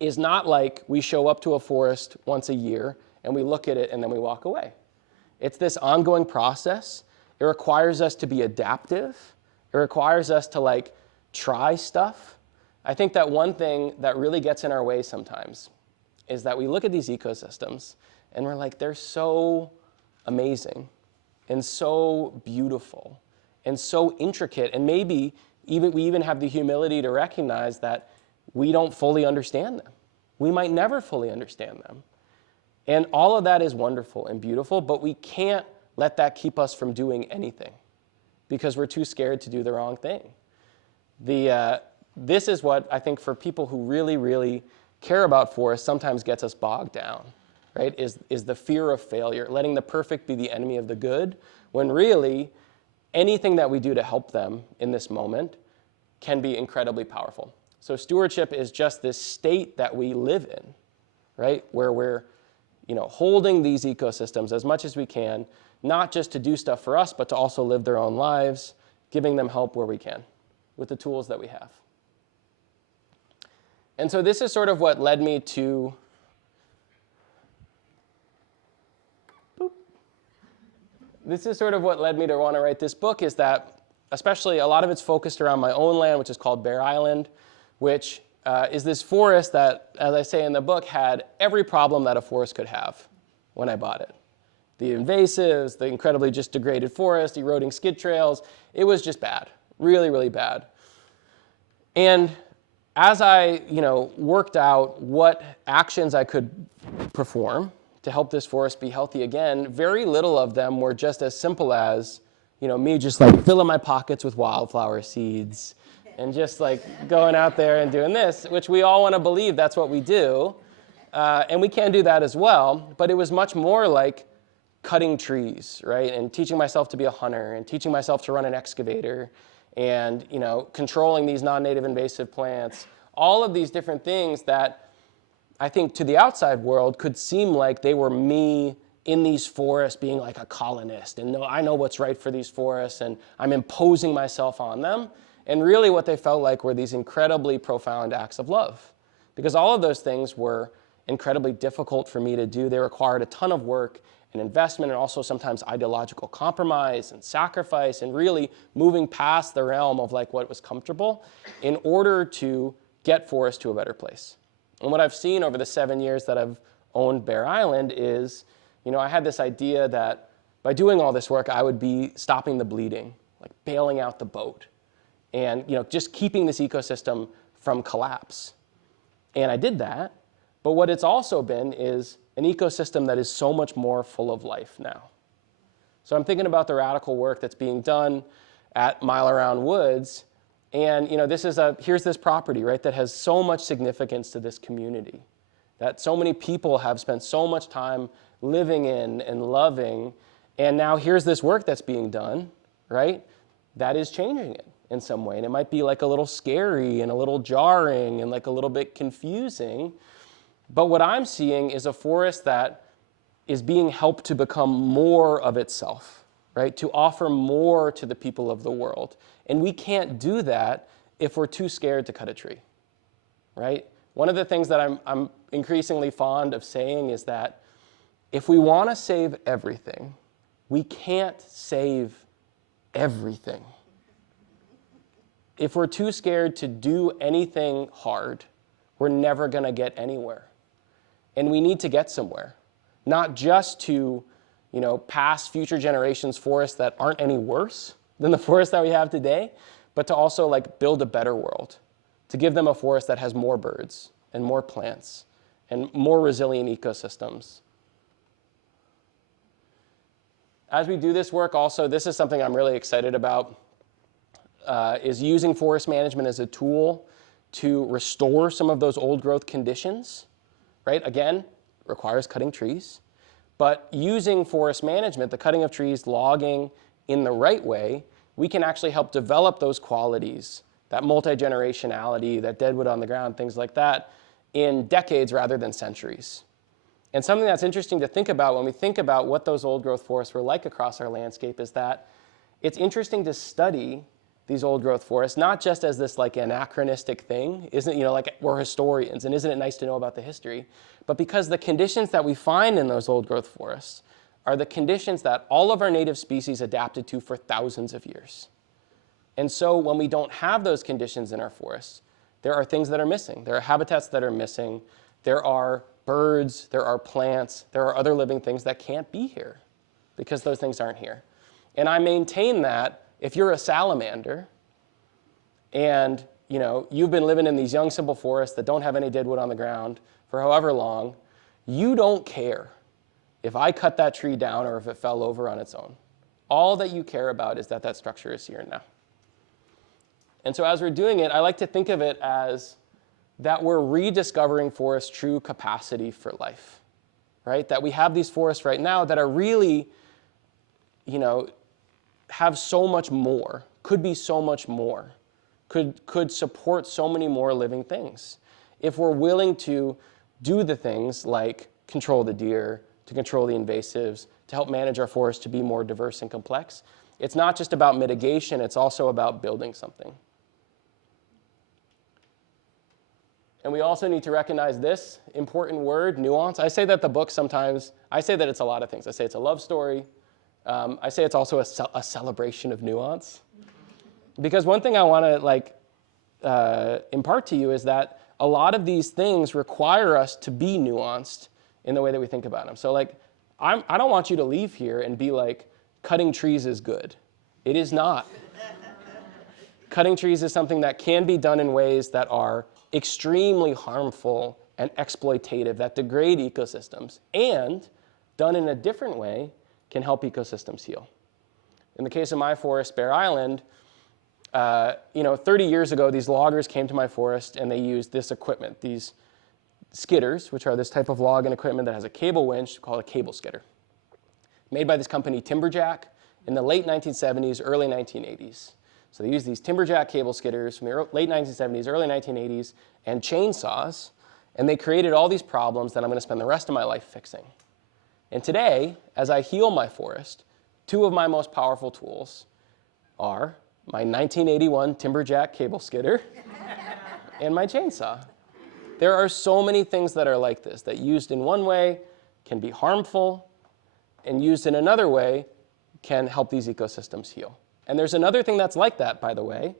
is not like we show up to a forest once a year and we look at it and then we walk away. It's this ongoing process. It requires us to be adaptive. It requires us to try stuff. I think that one thing that really gets in our way sometimes is that we look at these ecosystems and we're like, they're so amazing and so beautiful and so intricate, and maybe we even have the humility to recognize that we don't fully understand them. We might never fully understand them. And all of that is wonderful and beautiful, but we can't let that keep us from doing anything because we're too scared to do the wrong thing. This is what I think for people who really, really care about forests sometimes gets us bogged down, right? Is the fear of failure, letting the perfect be the enemy of the good, when really anything that we do to help them in this moment can be incredibly powerful. So stewardship is just this state that we live in, right? Where we're holding these ecosystems as much as we can, not just to do stuff for us, but to also live their own lives, giving them help where we can with the tools that we have. And so this is sort of what led me to want to write this book, is that especially a lot of it's focused around my own land, which is called Bear Island, which is this forest that, as I say in the book, had every problem that a forest could have when I bought it. The invasives, the incredibly just degraded forest, eroding skid trails. It was just bad, really, really bad. And as I worked out what actions I could perform to help this forest be healthy again, very little of them were just as simple as me just like filling my pockets with wildflower seeds and just like going out there and doing this, which we all want to believe that's what we do. And we can do that as well, but it was much more like cutting trees, right? And teaching myself to be a hunter and teaching myself to run an excavator and, controlling these non-native invasive plants. All of these different things that I think to the outside world could seem like they were me in these forests being like a colonist and I know what's right for these forests and I'm imposing myself on them. And really what they felt like were these incredibly profound acts of love, because all of those things were incredibly difficult for me to do. They required a ton of work and investment and also sometimes ideological compromise and sacrifice and really moving past the realm of like what was comfortable in order to get forests to a better place. And what I've seen over the 7 years that I've owned Bear Island is, I had this idea that by doing all this work, I would be stopping the bleeding, like bailing out the boat and, just keeping this ecosystem from collapse. And I did that. But what it's also been is an ecosystem that is so much more full of life now. So I'm thinking about the radical work that's being done at Mile Around Woods. And here's this property, right, that has so much significance to this community, that so many people have spent so much time living in and loving. And now here's this work that's being done, right, that is changing it in some way. And it might be like a little scary and a little jarring and like a little bit confusing. But what I'm seeing is a forest that is being helped to become more of itself, right? To offer more to the people of the world. And we can't do that if we're too scared to cut a tree, right? One of the things that I'm increasingly fond of saying is that if we want to save everything, we can't save everything. If we're too scared to do anything hard, we're never going to get anywhere. And we need to get somewhere, not just to, pass future generations forests that aren't any worse than the forest that we have today, but to also like build a better world, to give them a forest that has more birds and more plants and more resilient ecosystems. As we do this work also, this is something I'm really excited about, is using forest management as a tool to restore some of those old growth conditions, right? Again, requires cutting trees, but using forest management, the cutting of trees, logging in the right way, we can actually help develop those qualities, that multi-generationality, that deadwood on the ground, things like that, in decades rather than centuries. And something that's interesting to think about when we think about what those old growth forests were like across our landscape is that it's interesting to study these old growth forests, not just as this like anachronistic thing, isn't, like we're historians and isn't it nice to know about the history, but because the conditions that we find in those old growth forests are the conditions that all of our native species adapted to for thousands of years. And so when we don't have those conditions in our forests, there are things that are missing. There are habitats that are missing. There are birds, there are plants, there are other living things that can't be here because those things aren't here. And I maintain that if you're a salamander and you've been living in these young, simple forests that don't have any dead wood on the ground for however long, you don't care if I cut that tree down or if it fell over on its own. All that you care about is that that structure is here now. And so as we're doing it, I like to think of it as that we're rediscovering forest's true capacity for life, right? That we have these forests right now that are really, have so much more, could be so much more, could support so many more living things. If we're willing to do the things like control the deer, to control the invasives, to help manage our forests to be more diverse and complex, it's not just about mitigation, it's also about building something. And we also need to recognize this important word, nuance. I say that the book sometimes, I say that it's a lot of things. I say it's a love story. I say it's also a celebration of nuance. Because one thing I want to impart to you is that a lot of these things require us to be nuanced in the way that we think about them. So I don't want you to leave here and be like, cutting trees is good. It is not. Cutting trees is something that can be done in ways that are extremely harmful and exploitative, that degrade ecosystems, and done in a different way can help ecosystems heal. In the case of my forest, Bear Island, 30 years ago, these loggers came to my forest and they used this equipment, these skidders, which are this type of logging equipment that has a cable winch called a cable skidder, made by this company Timberjack in the late 1970s, early 1980s. So they used these Timberjack cable skidders from the late 1970s, early 1980s, and chainsaws, and they created all these problems that I'm going to spend the rest of my life fixing. And today, as I heal my forest, two of my most powerful tools are my 1981 Timberjack cable skidder and my chainsaw. There are so many things that are like this, that used in one way can be harmful, and used in another way can help these ecosystems heal. And there's another thing that's like that, by the way,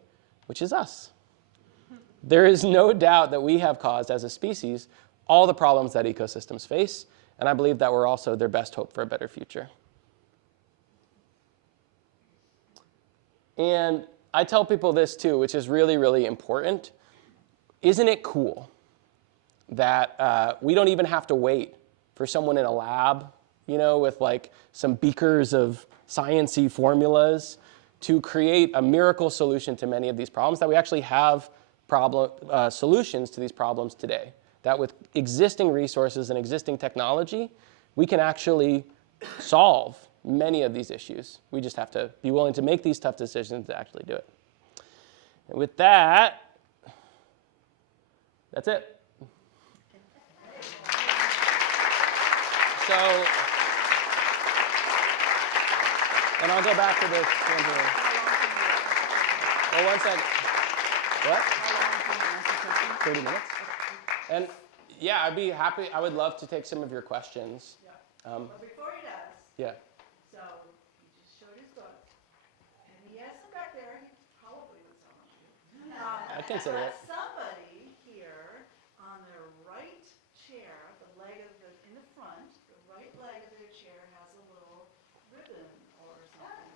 which is us. There is no doubt that we have caused, as a species, all the problems that ecosystems face, and I believe that we're also their best hope for a better future. And I tell people this too, which is really, really important. Isn't it cool that we don't even have to wait for someone in a lab, with some beakers of science-y formulas to create a miracle solution to many of these problems, that we actually have solutions to these problems today. That with existing resources and existing technology, we can actually solve many of these issues. We just have to be willing to make these tough decisions to actually do it. And with that, that's it. So, and I'll go back to this. Oh, 1 second. What? 30 minutes? And yeah, I'd be happy. I would love to take some of your questions. But before he does, Yeah. so he just showed his book, and he has some back there, he probably was some of you. I can say that. Somebody here on their right chair, in the front, the right leg of their chair has a little ribbon or something.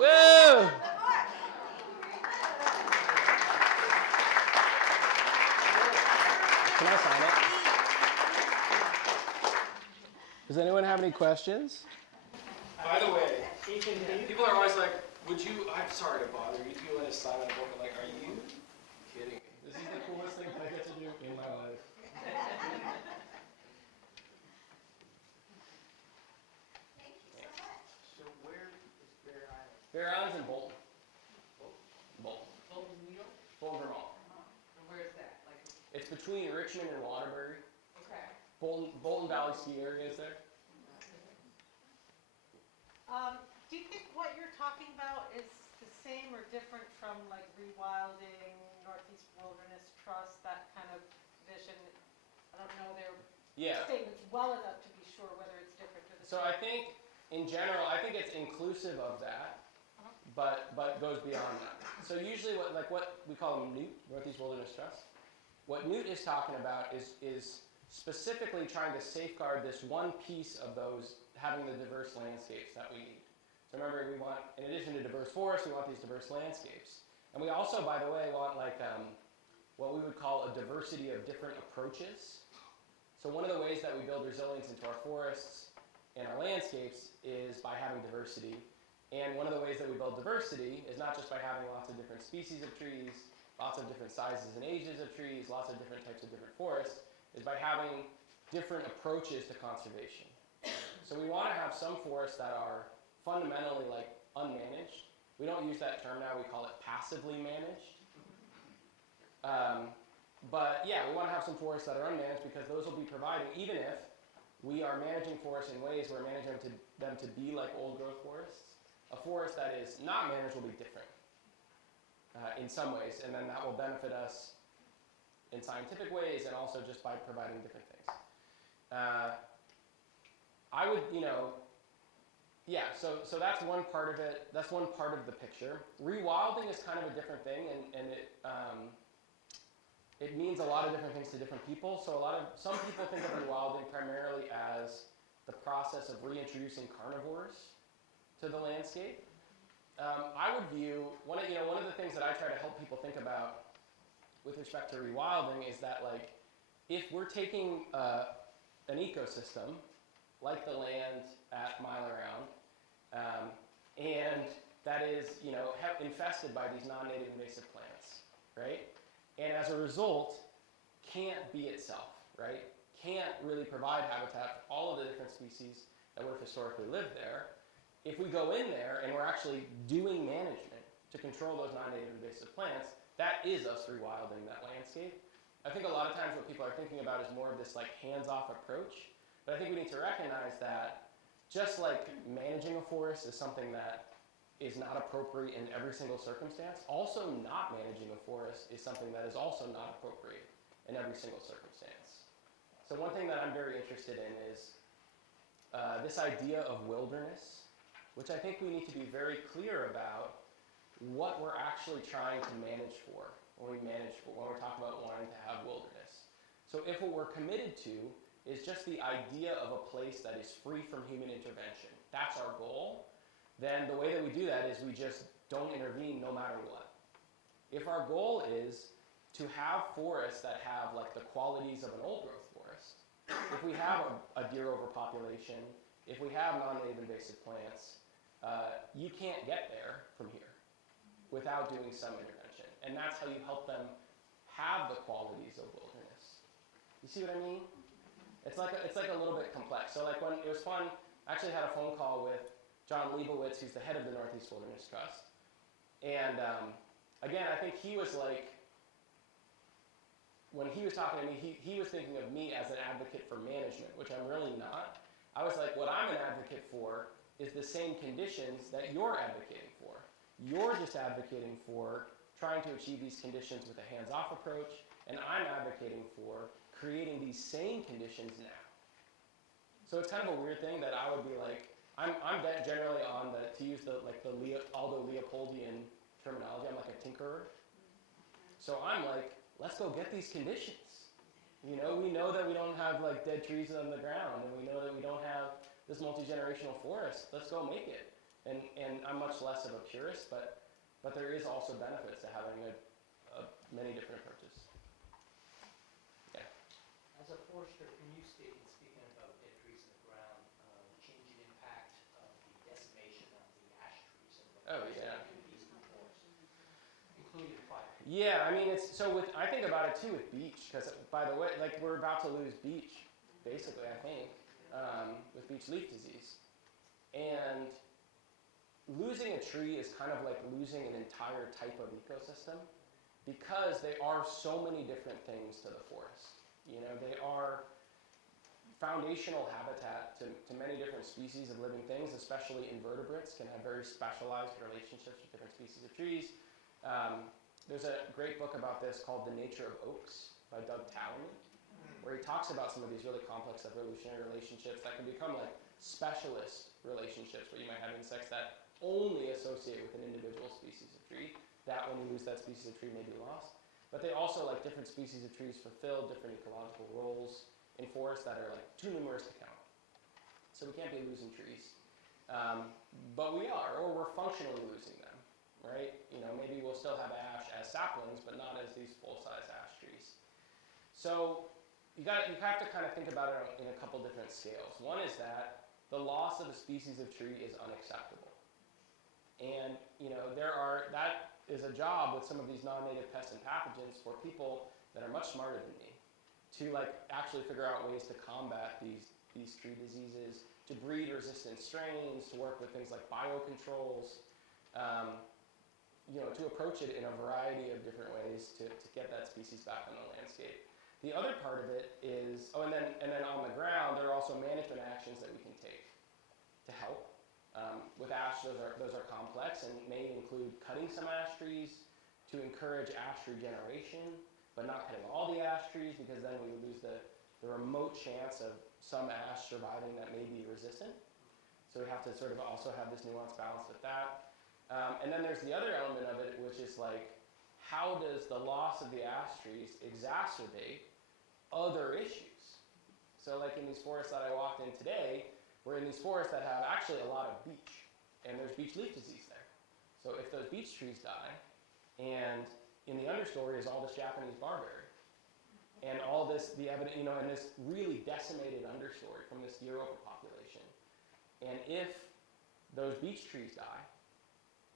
Woo! Can I sign it? Does anyone have any questions? By the way, people are always like, I'm sorry to bother you, do you want to sign a book? I'm like, are you kidding me? This is the coolest thing I get to do in my life. So where is Bear Island? Bear Island's in Bolton. Bolton. Bolton, New York? Bolton, Vermont. And where is that? It's between Richmond and Waterbury. Okay. Bolton Valley Ski area is there. Do you think what you're talking about is the same or different from rewilding, Northeast Wilderness Trust, that kind of vision? I don't know their statements well enough to be sure whether it's different or the So same. I think, in general, I think it's inclusive of that. but goes beyond that. So usually what we call them NEWT, Northeast Wilderness Trust, what NEWT is talking about is specifically trying to safeguard this one piece of those having the diverse landscapes that we need. So remember, we want, in addition to diverse forests, we want these diverse landscapes. And we also, by the way, want what we would call a diversity of different approaches. So one of the ways that we build resilience into our forests and our landscapes is by having diversity. And one of the ways that we build diversity is not just by having lots of different species of trees, lots of different sizes and ages of trees, lots of different types of different forests, is by having different approaches to conservation. So we want to have some forests that are fundamentally unmanaged. We don't use that term now, we call it passively managed. But yeah, we want to have some forests that are unmanaged because those will be providing, even if we are managing forests in ways where we're managing them to be like old growth forests, a forest that is not managed will be different in some ways, and then that will benefit us in scientific ways and also just by providing different things. I would, yeah, so that's one part of it. That's one part of the picture. Rewilding is kind of a different thing, and it means a lot of different things to different people. So some people think of rewilding primarily as the process of reintroducing carnivores to the landscape. I would view one of the things that I try to help people think about with respect to rewilding is that if we're taking an ecosystem like the land at Mile Around, and that is infested by these non-native invasive plants, right? And as a result, can't be itself, right? Can't really provide habitat for all of the different species that would have historically lived there. If we go in there and we're actually doing management to control those non-native invasive plants, that is us rewilding that landscape. I think a lot of times what people are thinking about is more of this hands-off approach, but I think we need to recognize that just like managing a forest is something that is not appropriate in every single circumstance, also not managing a forest is something that is also not appropriate in every single circumstance. So one thing that I'm very interested in is this idea of wilderness, which I think we need to be very clear about what we're actually trying to manage for when we're talking about wanting to have wilderness. So if what we're committed to is just the idea of a place that is free from human intervention, that's our goal, then the way that we do that is we just don't intervene no matter what. If our goal is to have forests that have the qualities of an old growth forest, if we have a deer overpopulation, if we have non-native invasive plants, you can't get there from here without doing some intervention. And that's how you help them have the qualities of wilderness. You see what I mean? It's like a little bit complex. So when it was fun, I actually had a phone call with John Leibowitz, who's the head of the Northeast Wilderness Trust. And again, I think he was when he was talking to me, he was thinking of me as an advocate for management, which I'm really not. I was like, what I'm an advocate for is the same conditions that you're advocating for. You're just advocating for trying to achieve these conditions with a hands-off approach, and I'm advocating for creating these same conditions now. So it's kind of a weird thing that I would be I'm generally on to use the Aldo Leopoldian terminology, I'm like a tinkerer. So I'm let's go get these conditions. We know that we don't have dead trees on the ground, and we know that we don't have this multi-generational forest. Let's go make it. And I'm much less of a purist, but there is also benefits to having many different approaches. Yeah. As a forester, can you state, speaking about dead trees in the ground, the changing impact of the decimation of the ash trees and what activities in the forest, including fire? Yeah, I mean, I think about it too with beech, because by the way, we're about to lose beech, basically, I think, with beech leaf disease. And losing a tree is kind of like losing an entire type of ecosystem, because they are so many different things to the forest. They are foundational habitat to many different species of living things, especially invertebrates can have very specialized relationships with different species of trees. There's a great book about this called The Nature of Oaks by Doug Tallamy, where he talks about some of these really complex evolutionary relationships that can become specialist relationships, where you might have insects that only associate with an individual species of tree, that when you lose that species of tree may be lost. But they also, like different species of trees, fulfill different ecological roles in forests that are like too numerous to count. So we can't be losing trees. But we are, or we're functionally losing them, right? You know, maybe we'll still have ash as saplings, but not as these full-size ash trees. So you have to kind of think about it in a couple different scales. One is that the loss of a species of tree is unacceptable. And, you know, that is a job with some of these non-native pests and pathogens for people that are much smarter than me to like actually figure out ways to combat these tree diseases, to breed resistant strains, to work with things like biocontrols, you know, to approach it in a variety of different ways to get that species back on the landscape. The other part of it is, and then on the ground, there are also management actions that we can take to help. With ash, those are complex and may include cutting some ash trees to encourage ash regeneration, but not cutting all the ash trees because then we would lose the remote chance of some ash surviving that may be resistant. So we have to sort of also have this nuanced balance with that. And then there's the other element of it, which is like, how does the loss of the ash trees exacerbate other issues? So like in these forests that I walked in today, we're in these forests that have actually a lot of beech, and there's beech leaf disease there. So if those beech trees die, and in the understory is all this Japanese barberry, and all this, the evidence, you know, and this really decimated understory from this Europa population. And if those beech trees die,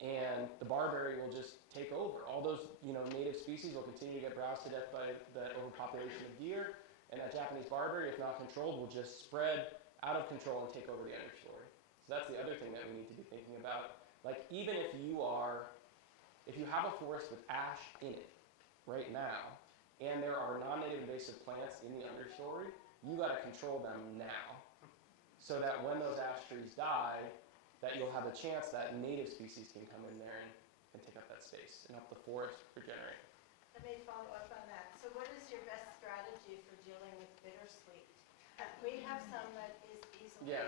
and the barberry will just take over, all those, you know, native species will continue to get browsed to death by the overpopulation of deer, and that Japanese barberry, if not controlled, will just spread out of control and take over the understory. So that's the other thing that we need to be thinking about. Like, even if you have a forest with ash in it right now, and there are non-native invasive plants in the understory, you got to control them now, so that when those ash trees die, that you'll have a chance that native species can come in there and take up that space and help the forest regenerate. I may follow up on that. So what is your best strategy for dealing with bittersweet? We have some that is easily. Yeah.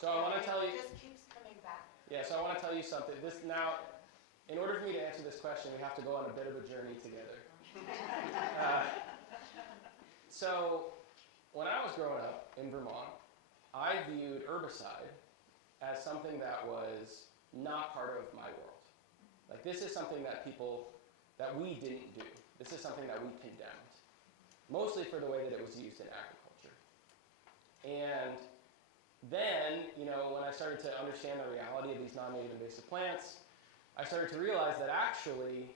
So I want to tell you. It just keeps coming back. Yeah, so I want to tell you something. In order for me to answer this question, we have to go on a bit of a journey together. So when I was growing up in Vermont, I viewed herbicide as something that was not part of my world. Like, this is something that we didn't do. This is something that we condemned, mostly for the way that it was used in agriculture. And then, you know, when I started to understand the reality of these non-native invasive plants, I started to realize that actually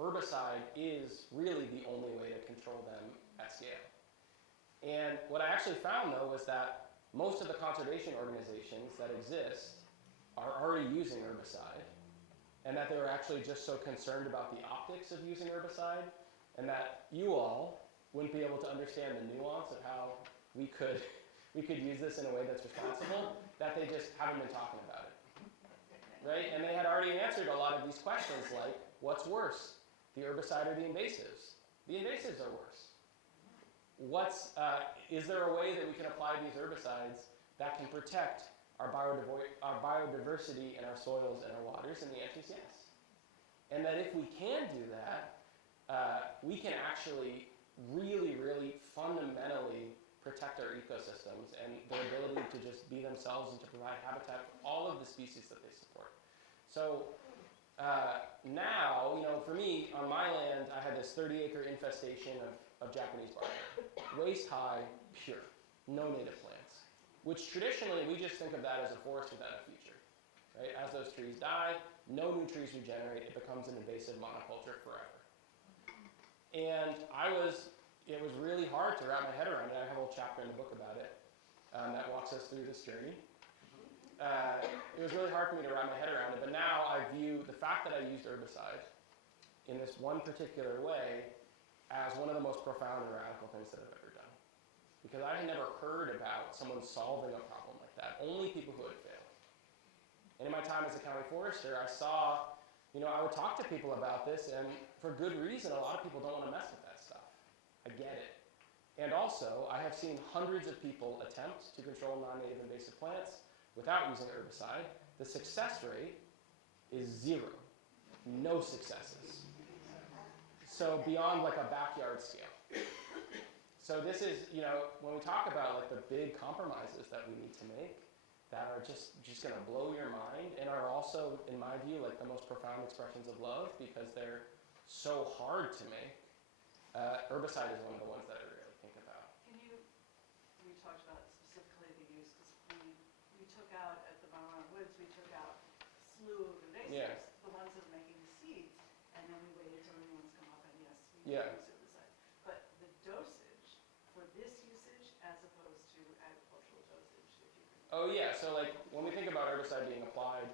herbicide is really the only way to control them at scale. And what I actually found, though, was that most of the conservation organizations that exist are already using herbicide, and that they were actually just so concerned about the optics of using herbicide, and that you all wouldn't be able to understand the nuance of how we could use this in a way that's responsible, that they just haven't been talking about it. Right? And they had already answered a lot of these questions like, what's worse, the herbicide or the invasives? The invasives are worse. Is there a way that we can apply these herbicides that can protect our biodiversity in our soils and our waters? And the answer is yes. And that if we can do that, we can actually really, really fundamentally protect our ecosystems and their ability to just be themselves and to provide habitat for all of the species that they support. So now, you know, for me, on my land, I had this 30-acre infestation of Japanese barberry, waist high, pure, no native plants, which traditionally we just think of that as a forest without a future, right? As those trees die, no new trees regenerate, it becomes an invasive monoculture forever. And it was really hard to wrap my head around it. I have a whole chapter in the book about it that walks us through this journey. It was really hard for me to wrap my head around it, but now I view the fact that I used herbicide in this one particular way as one of the most profound and radical things that I've ever done. Because I had never heard about someone solving a problem like that, only people who had failed. And in my time as a county forester, I saw, you know, I would talk to people about this, and for good reason, a lot of people don't want to mess with that stuff. I get it. And also, I have seen hundreds of people attempt to control non-native invasive plants without using herbicide, the success rate is 0. No successes. So beyond like a backyard scale. So this is, you know, when we talk about like the big compromises that we need to make that are just going to blow your mind and are also, in my view, like the most profound expressions of love because they're so hard to make. Herbicide is one of the ones that I really think about. We talked about specifically the use, because we took out, at the Monterey Woods, we took out a slew of invasives, Yeah. the ones that are making the seeds, and then we waited till new ones come up, and yes, we Yeah. use herbicide. But the dosage for this usage as opposed to agricultural dosage, if you can. Oh yeah, so like when we think about herbicide being applied,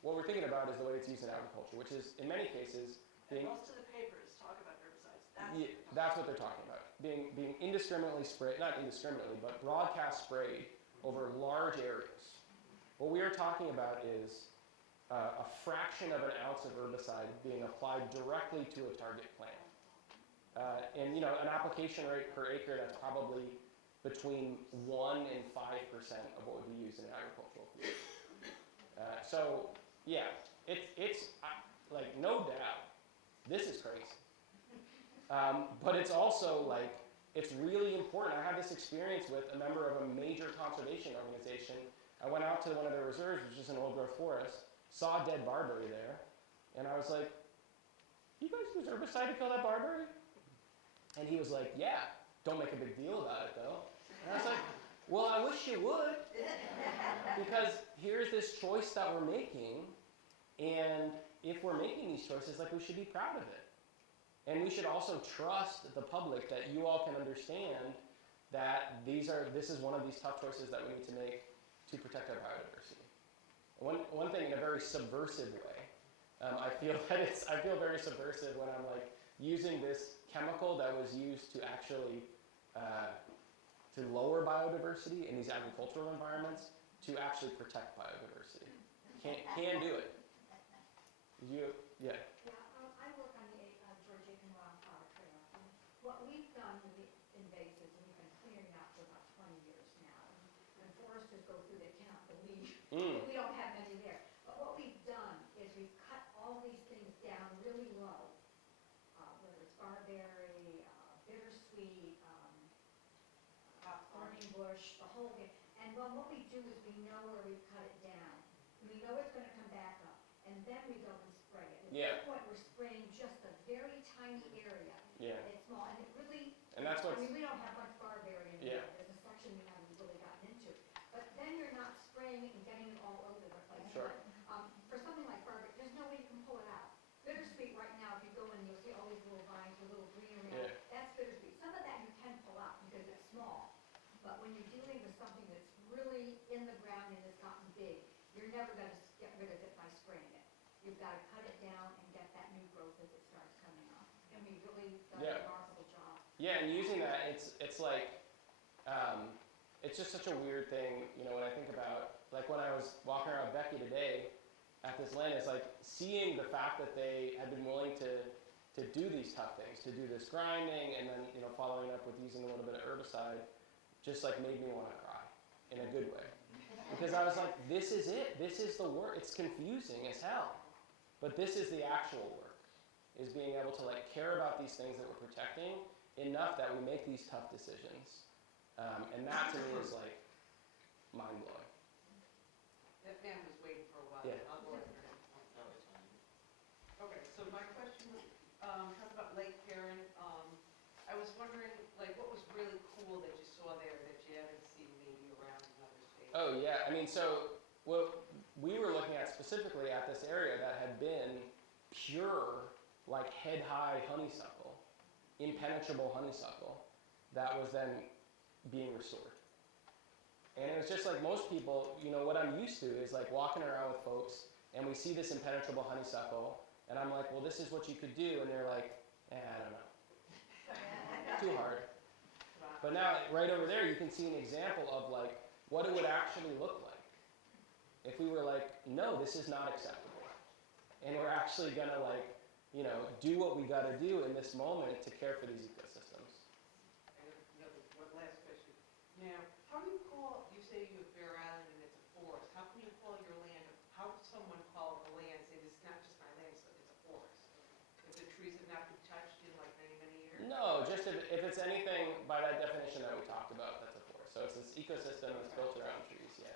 what we're thinking about is the way it's used in agriculture, which is in many cases And being most of the papers talk about herbicides, yeah, that's what they're talking about. Being indiscriminately sprayed, not indiscriminately, but broadcast sprayed over large areas. What we are talking about is a fraction of an ounce of herbicide being applied directly to a target plant. And you know, an application rate per acre that's probably between 1 and 5% of what would be used in an agricultural field. So yeah, it's like no doubt, this is crazy. But it's also like, it's really important. I had this experience with a member of a major conservation organization. I went out to one of their reserves, which is an old growth forest, saw dead barberry there, and I was like, you guys use herbicide to kill that barberry? And he was like, yeah, don't make a big deal about it though. And I was like, well, I wish you would, because here's this choice that we're making, and if we're making these choices, like, we should be proud of it. And we should also trust the public that you all can understand that this is one of these tough choices that we need to make to protect our biodiversity. One thing in a very subversive way, I feel very subversive when I'm like using this chemical that was used to actually to lower biodiversity in these agricultural environments to actually protect biodiversity. Can do it. Yeah. Yeah, I work on the Georgia and Ron Potter Trail. And what we've done with the invasives, and we've been clearing out for about 20 years now. And foresters go through, they cannot believe that we don't have many there. But what we've done is we've cut all these things down really low, whether it's barberry, bittersweet, thorny bush, the whole thing. And what we do is we know where we've cut it down. We know it's going to come back up. And then we go and spray it. At Yeah. this point, we're spraying just a very tiny area. Yeah. It's small, and it really, And that's I what's, mean, we don't have much barberry in Yeah. here. There's a section we haven't really gotten into. But then you're not spraying it and getting it all over the place. Sure. But, for something like barberry, there's no way you can pull it out. Bittersweet right now, if you go in, you'll see all these little vines with little green around. Yeah. That's bittersweet. Some of that you can pull out because it's small. But when you're dealing with something that's really in the ground and has gotten big, you're never going to get rid of it by spraying it. You've got to cut it down and get that new growth as it starts coming up. And we really done Yeah. a remarkable job. yeah, and using that, it's like, it's just such a weird thing, you know, when I think about, like when I was walking around with Becky today at this land, it's like seeing the fact that they had been willing to do these tough things, to do this grinding, and then, you know, following up with using a little bit of herbicide, just like made me want to cry in a good way. Because I was like, this is it. This is the work. It's confusing as hell. But this is the actual work, is being able to like care about these things that we're protecting enough that we make these tough decisions. And that to me is like mind-blowing. That man was waiting for a while. Yeah. I'll go after him. Okay, so my question was, talk about Lake Huron. I was wondering, like, what was really cool that you saw there that you haven't seen maybe around in other states? Oh yeah, I mean, so what we were looking at specifically at this area that had been pure, like head-high honeysuckle, impenetrable honeysuckle, that was then being restored. And it was just like most people, you know, what I'm used to is like walking around with folks and we see this impenetrable honeysuckle and I'm like, well, this is what you could do. And they're like, I don't know. Too hard. But now, right over there, you can see an example of like what it would actually look like if we were like, no, this is not acceptable. And we're actually gonna like, you know, do what we gotta do in this moment to care for these ecosystems. One last question. Now, how do you call, you say you have Bear Island and it's a forest, how can you call your land, how if it's anything by that definition that we talked about, that's a forest. So it's this ecosystem that's built around trees. Yeah.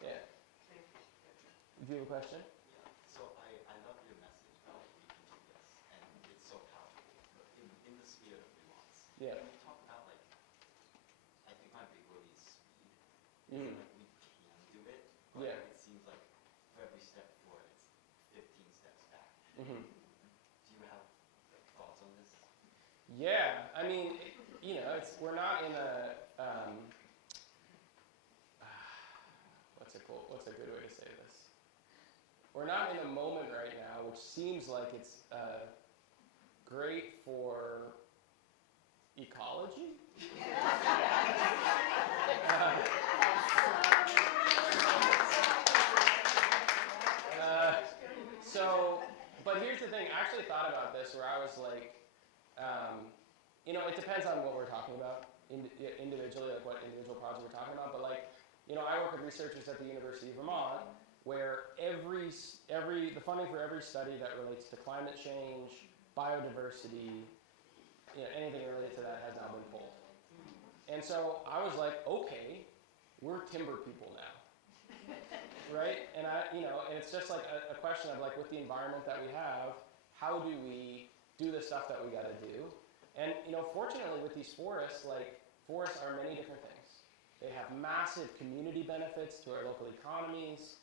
Yeah. Do you have a question? Yeah, so I love your message about we can do this, and it's so powerful. But in the spirit of nuance, Yeah. can you talk about like, I think my big word is speed. Mhm. Like we can do it, but Yeah. it seems like for every step forward, it's 15 steps back. Mhm. Do you have like, thoughts on this? Yeah, I mean, we're not in a what's a good way to say this? We're not in a moment right now which seems like it's great for ecology. But here's the thing. I actually thought about this where I was like, it depends on what we're talking about individually, like what individual project we're talking about. But I work with researchers at the University of Vermont, where the funding for every study that relates to climate change, biodiversity, anything related to that has now been pulled. And so I was like, okay, we're timber people now. Right? And and it's just like a question of like with the environment that we have, how do we do the stuff that we got to do? And fortunately with these forests, forests are many different things. They have massive community benefits to our local economies,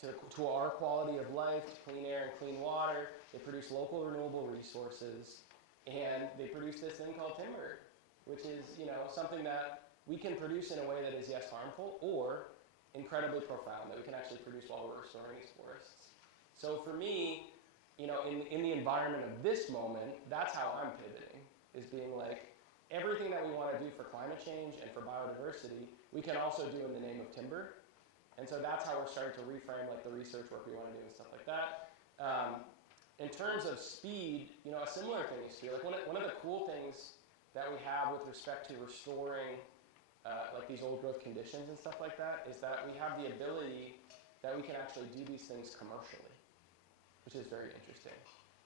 to our quality of life, to clean air and clean water. They produce local renewable resources, and they produce this thing called timber, which is something that we can produce in a way that is yes harmful or incredibly profound, that we can actually produce while we're restoring these forests. So for me, in the environment of this moment, that's how I'm pivoting, is being like, everything that we want to do for climate change and for biodiversity, we can also do in the name of timber. And so that's how we're starting to reframe the research work we want to do and stuff like that. In terms of speed, a similar thing is here. One of the cool things that we have with respect to restoring these old growth conditions and stuff like that is that we have the ability that we can actually do these things commercially, which is very interesting.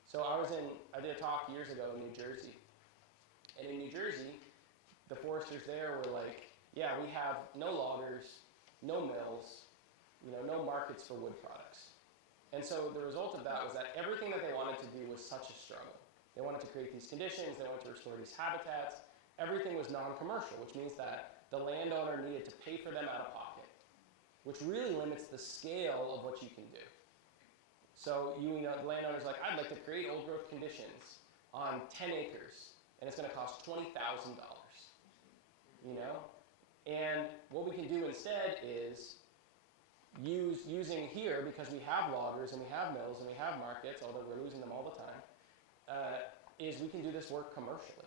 So I did a talk years ago in New Jersey. And in New Jersey, the foresters there were like, yeah, we have no loggers, no mills, no markets for wood products. And so the result of that was that everything that they wanted to do was such a struggle. They wanted to create these conditions, they wanted to restore these habitats. Everything was non-commercial, which means that the landowner needed to pay for them out of pocket, which really limits the scale of what you can do. So the landowner's like, I'd like to create old growth conditions on 10 acres, and it's going to cost $20,000. And what we can do instead is using here, because we have loggers and we have mills and we have markets, although we're losing them all the time, is we can do this work commercially.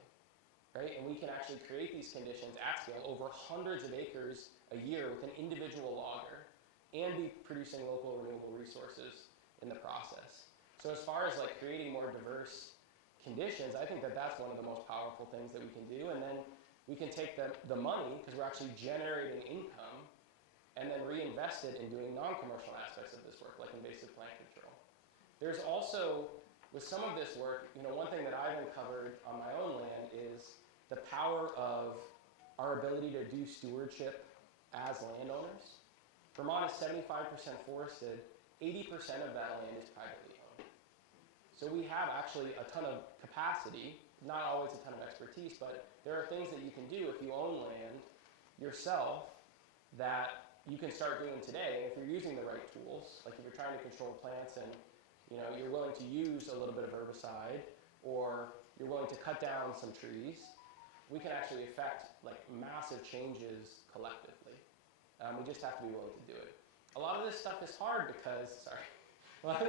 Right? And we can actually create these conditions at scale over hundreds of acres a year with an individual logger and be producing local renewable resources in the process. So as far as creating more diverse conditions, I think that that's one of the most powerful things that we can do. And then we can take the money, because we're actually generating income, and then reinvest it in doing non-commercial aspects of this work, like invasive plant control. There's also, with some of this work, one thing that I've uncovered on my own land is the power of our ability to do stewardship as landowners. Vermont is 75% forested. 80% of that land is privately owned. So we have actually a ton of capacity, not always a ton of expertise, but there are things that you can do if you own land yourself that you can start doing today. If you're using the right tools, like if you're trying to control plants and you're willing to use a little bit of herbicide, or you're willing to cut down some trees, we can actually affect massive changes collectively. We just have to be willing to do it. A lot of this stuff is hard because, what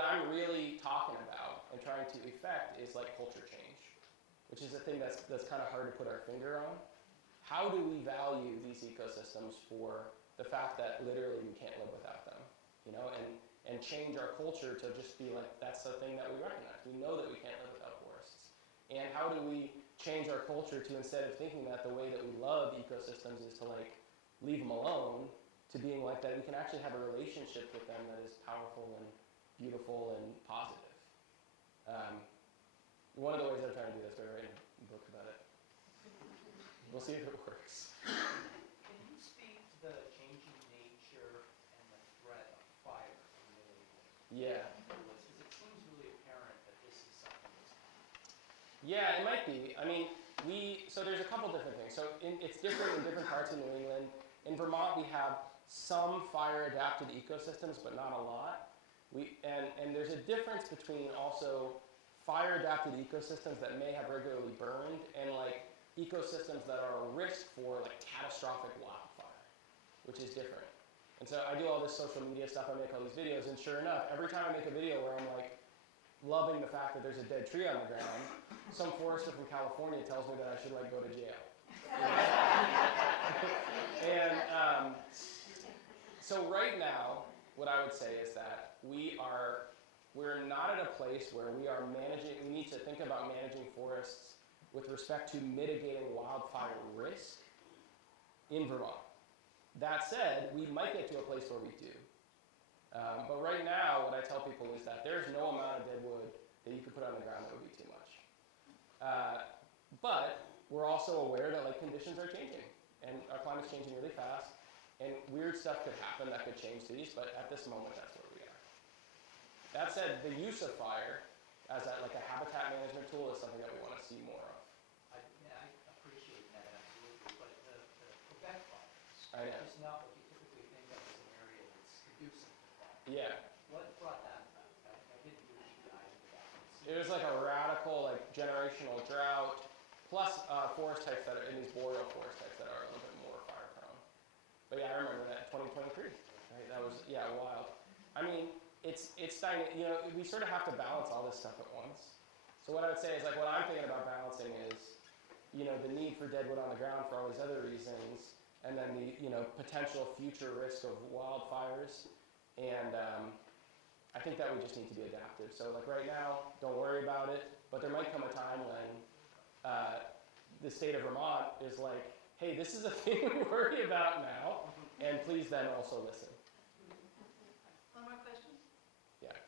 I'm really talking about and trying to effect is culture change, which is a thing that's kind of hard to put our finger on. How do we value these ecosystems for the fact that literally we can't live without them, and change our culture to just be that's the thing that we recognize. We know that we can't live without forests. And how do we change our culture to, instead of thinking that the way that we love ecosystems is to leave them alone, to being that we can actually have a relationship with them that is powerful and beautiful and positive. one of the ways I'm trying to do this by writing a book about it. We'll see if it works. Can you speak to the changing nature and the threat of fire in New England? Yeah. Because it seems really apparent that this is something that's Yeah, it might be. I mean, so there's a couple different things. So it's different in different parts of New England. In Vermont, we have some fire-adapted ecosystems, but not a lot. And there's a difference between also fire-adapted ecosystems that may have regularly burned and like ecosystems that are a risk for like catastrophic wildfire, which is different. And so I do all this social media stuff, I make all these videos, and sure enough, every time I make a video where I'm like loving the fact that there's a dead tree on the ground, some forester from California tells me that I should like go to jail. And so right now, what I would say is that we're not at a place where we need to think about managing forests with respect to mitigating wildfire risk in Vermont. That said, we might get to a place where we do. But right now, what I tell people is that there's no amount of dead wood that you could put on the ground that would be too much. But we're also aware that like conditions are changing, and our climate's changing really fast, and weird stuff could happen that could change cities, but at this moment, that's where we are. That said, the use of fire as a habitat management tool is something that we want to see more of. I appreciate that, absolutely, but the Quebec fires, I know. is not what you typically think of as an area that's conducive to fire. Yeah. What brought that about? I didn't do a deep dive into that. It was like a radical, like generational drought, plus forest types that are in these boreal forest types that are a little bit more fire prone. But yeah, I remember that 2023. Right? That was wild. I mean, it's we sort of have to balance all this stuff at once. So what I would say is like what I'm thinking about balancing is, the need for deadwood on the ground for all these other reasons, and then the potential future risk of wildfires, and I think that we just need to be adaptive. So like right now, don't worry about it, but there might come a time when the state of Vermont is like, hey, this is a thing we worry about now, and please then also listen. One more question? Yeah.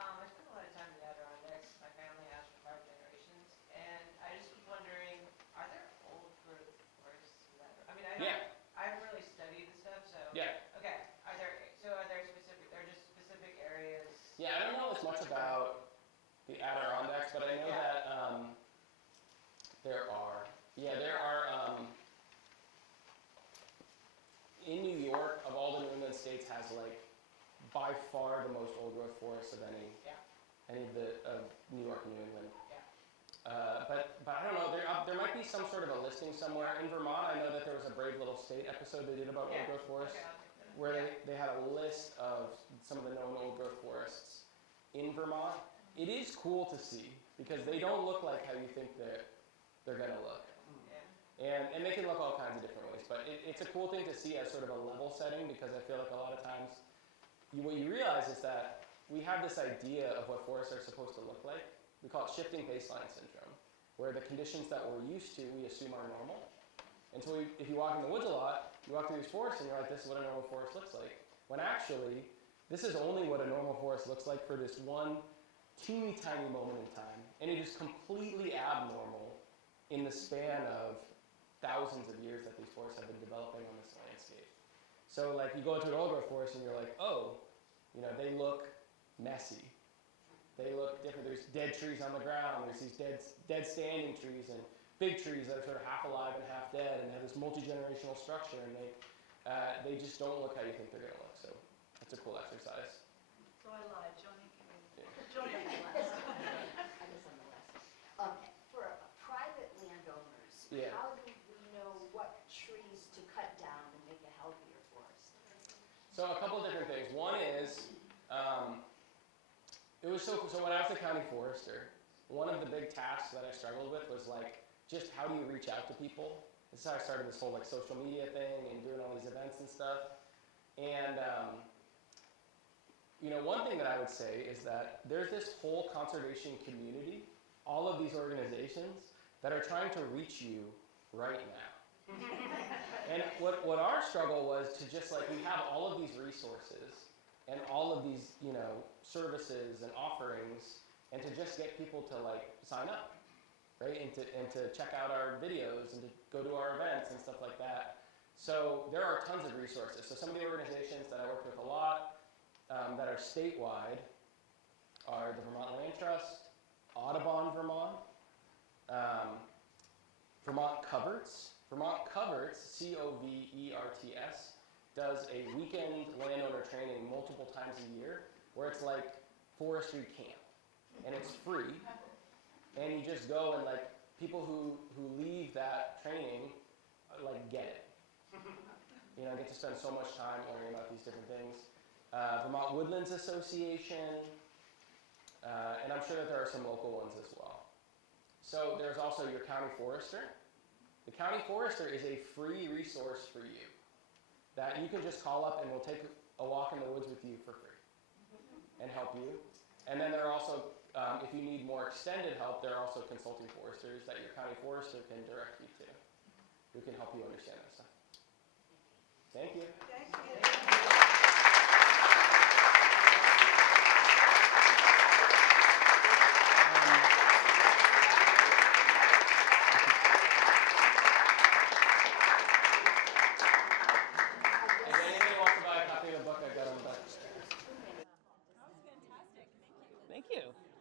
I spent a lot of time in the Adirondacks. My family has for 5 generations, and I just was wondering, are there old growth forests in that? I mean, Yeah. I haven't really studied the stuff, so. Yeah. Okay, are there just specific areas? Yeah, I don't know as much about the Adirondacks, but I know that there are in New York, of all the New England states, has like by far the most old growth forests of any of the New York and New England. But I don't know. There might be some sort of a listing somewhere in Vermont. I know that there was a Brave Little State episode they did about old growth forests, where they had a list of some of the known old growth forests in Vermont. It is cool to see because they don't look like how you think they're gonna look. And they can look all kinds of different ways, but it's a cool thing to see as sort of a level setting, because I feel like a lot of times what you realize is that we have this idea of what forests are supposed to look like. We call it shifting baseline syndrome, where the conditions that we're used to we assume are normal. And so if you walk in the woods a lot, you walk through these forests and you're like, this is what a normal forest looks like. When actually, this is only what a normal forest looks like for this one teeny tiny moment in time. And it is completely abnormal in the span of thousands of years that these forests have been developing on this landscape. So like you go into an old growth forest and you're like, oh, they look messy. They look different. There's dead trees on the ground. There's these dead standing trees and big trees that are sort of half alive and half dead, and they have this multi-generational structure, and they just don't look how you think they're going to look. So that's a cool exercise. So I lied, Johnny. Yeah. Johnny. I guess I'm the last. For private landowners, Yeah. how do we know what trees to cut down and make a healthier forest? So a couple of different things. One is, so when I was the county forester, one of the big tasks that I struggled with was like, just how do you reach out to people? This is how I started this whole like social media thing and doing all these events and stuff. And one thing that I would say is that there's this whole conservation community, all of these organizations that are trying to reach you right now. And what our struggle was to just like, we have all of these resources and all of these, services and offerings, and to just get people to like sign up, right? And to check out our videos and to go to our events and stuff like that. So there are tons of resources. So some of the organizations that I work with a lot that are statewide are the Vermont Land Trust, Audubon Vermont, Vermont Coverts. Vermont Coverts, Coverts, does a weekend landowner training multiple times a year where it's like forestry camp. And it's free. And you just go and like people who leave that training like get it. You know, get to spend so much time learning about these different things. Vermont Woodlands Association, and I'm sure that there are some local ones as well. So there's also your county forester. The county forester is a free resource for you that you can just call up and we'll take a walk in the woods with you for free and help you. And then there are also, if you need more extended help, there are also consulting foresters that your county forester can direct you to, who can help you understand this stuff. Thank you. Thank you. If anybody wants to buy a copy of the book, I've got on the back. That was fantastic. Thank you. Thank you.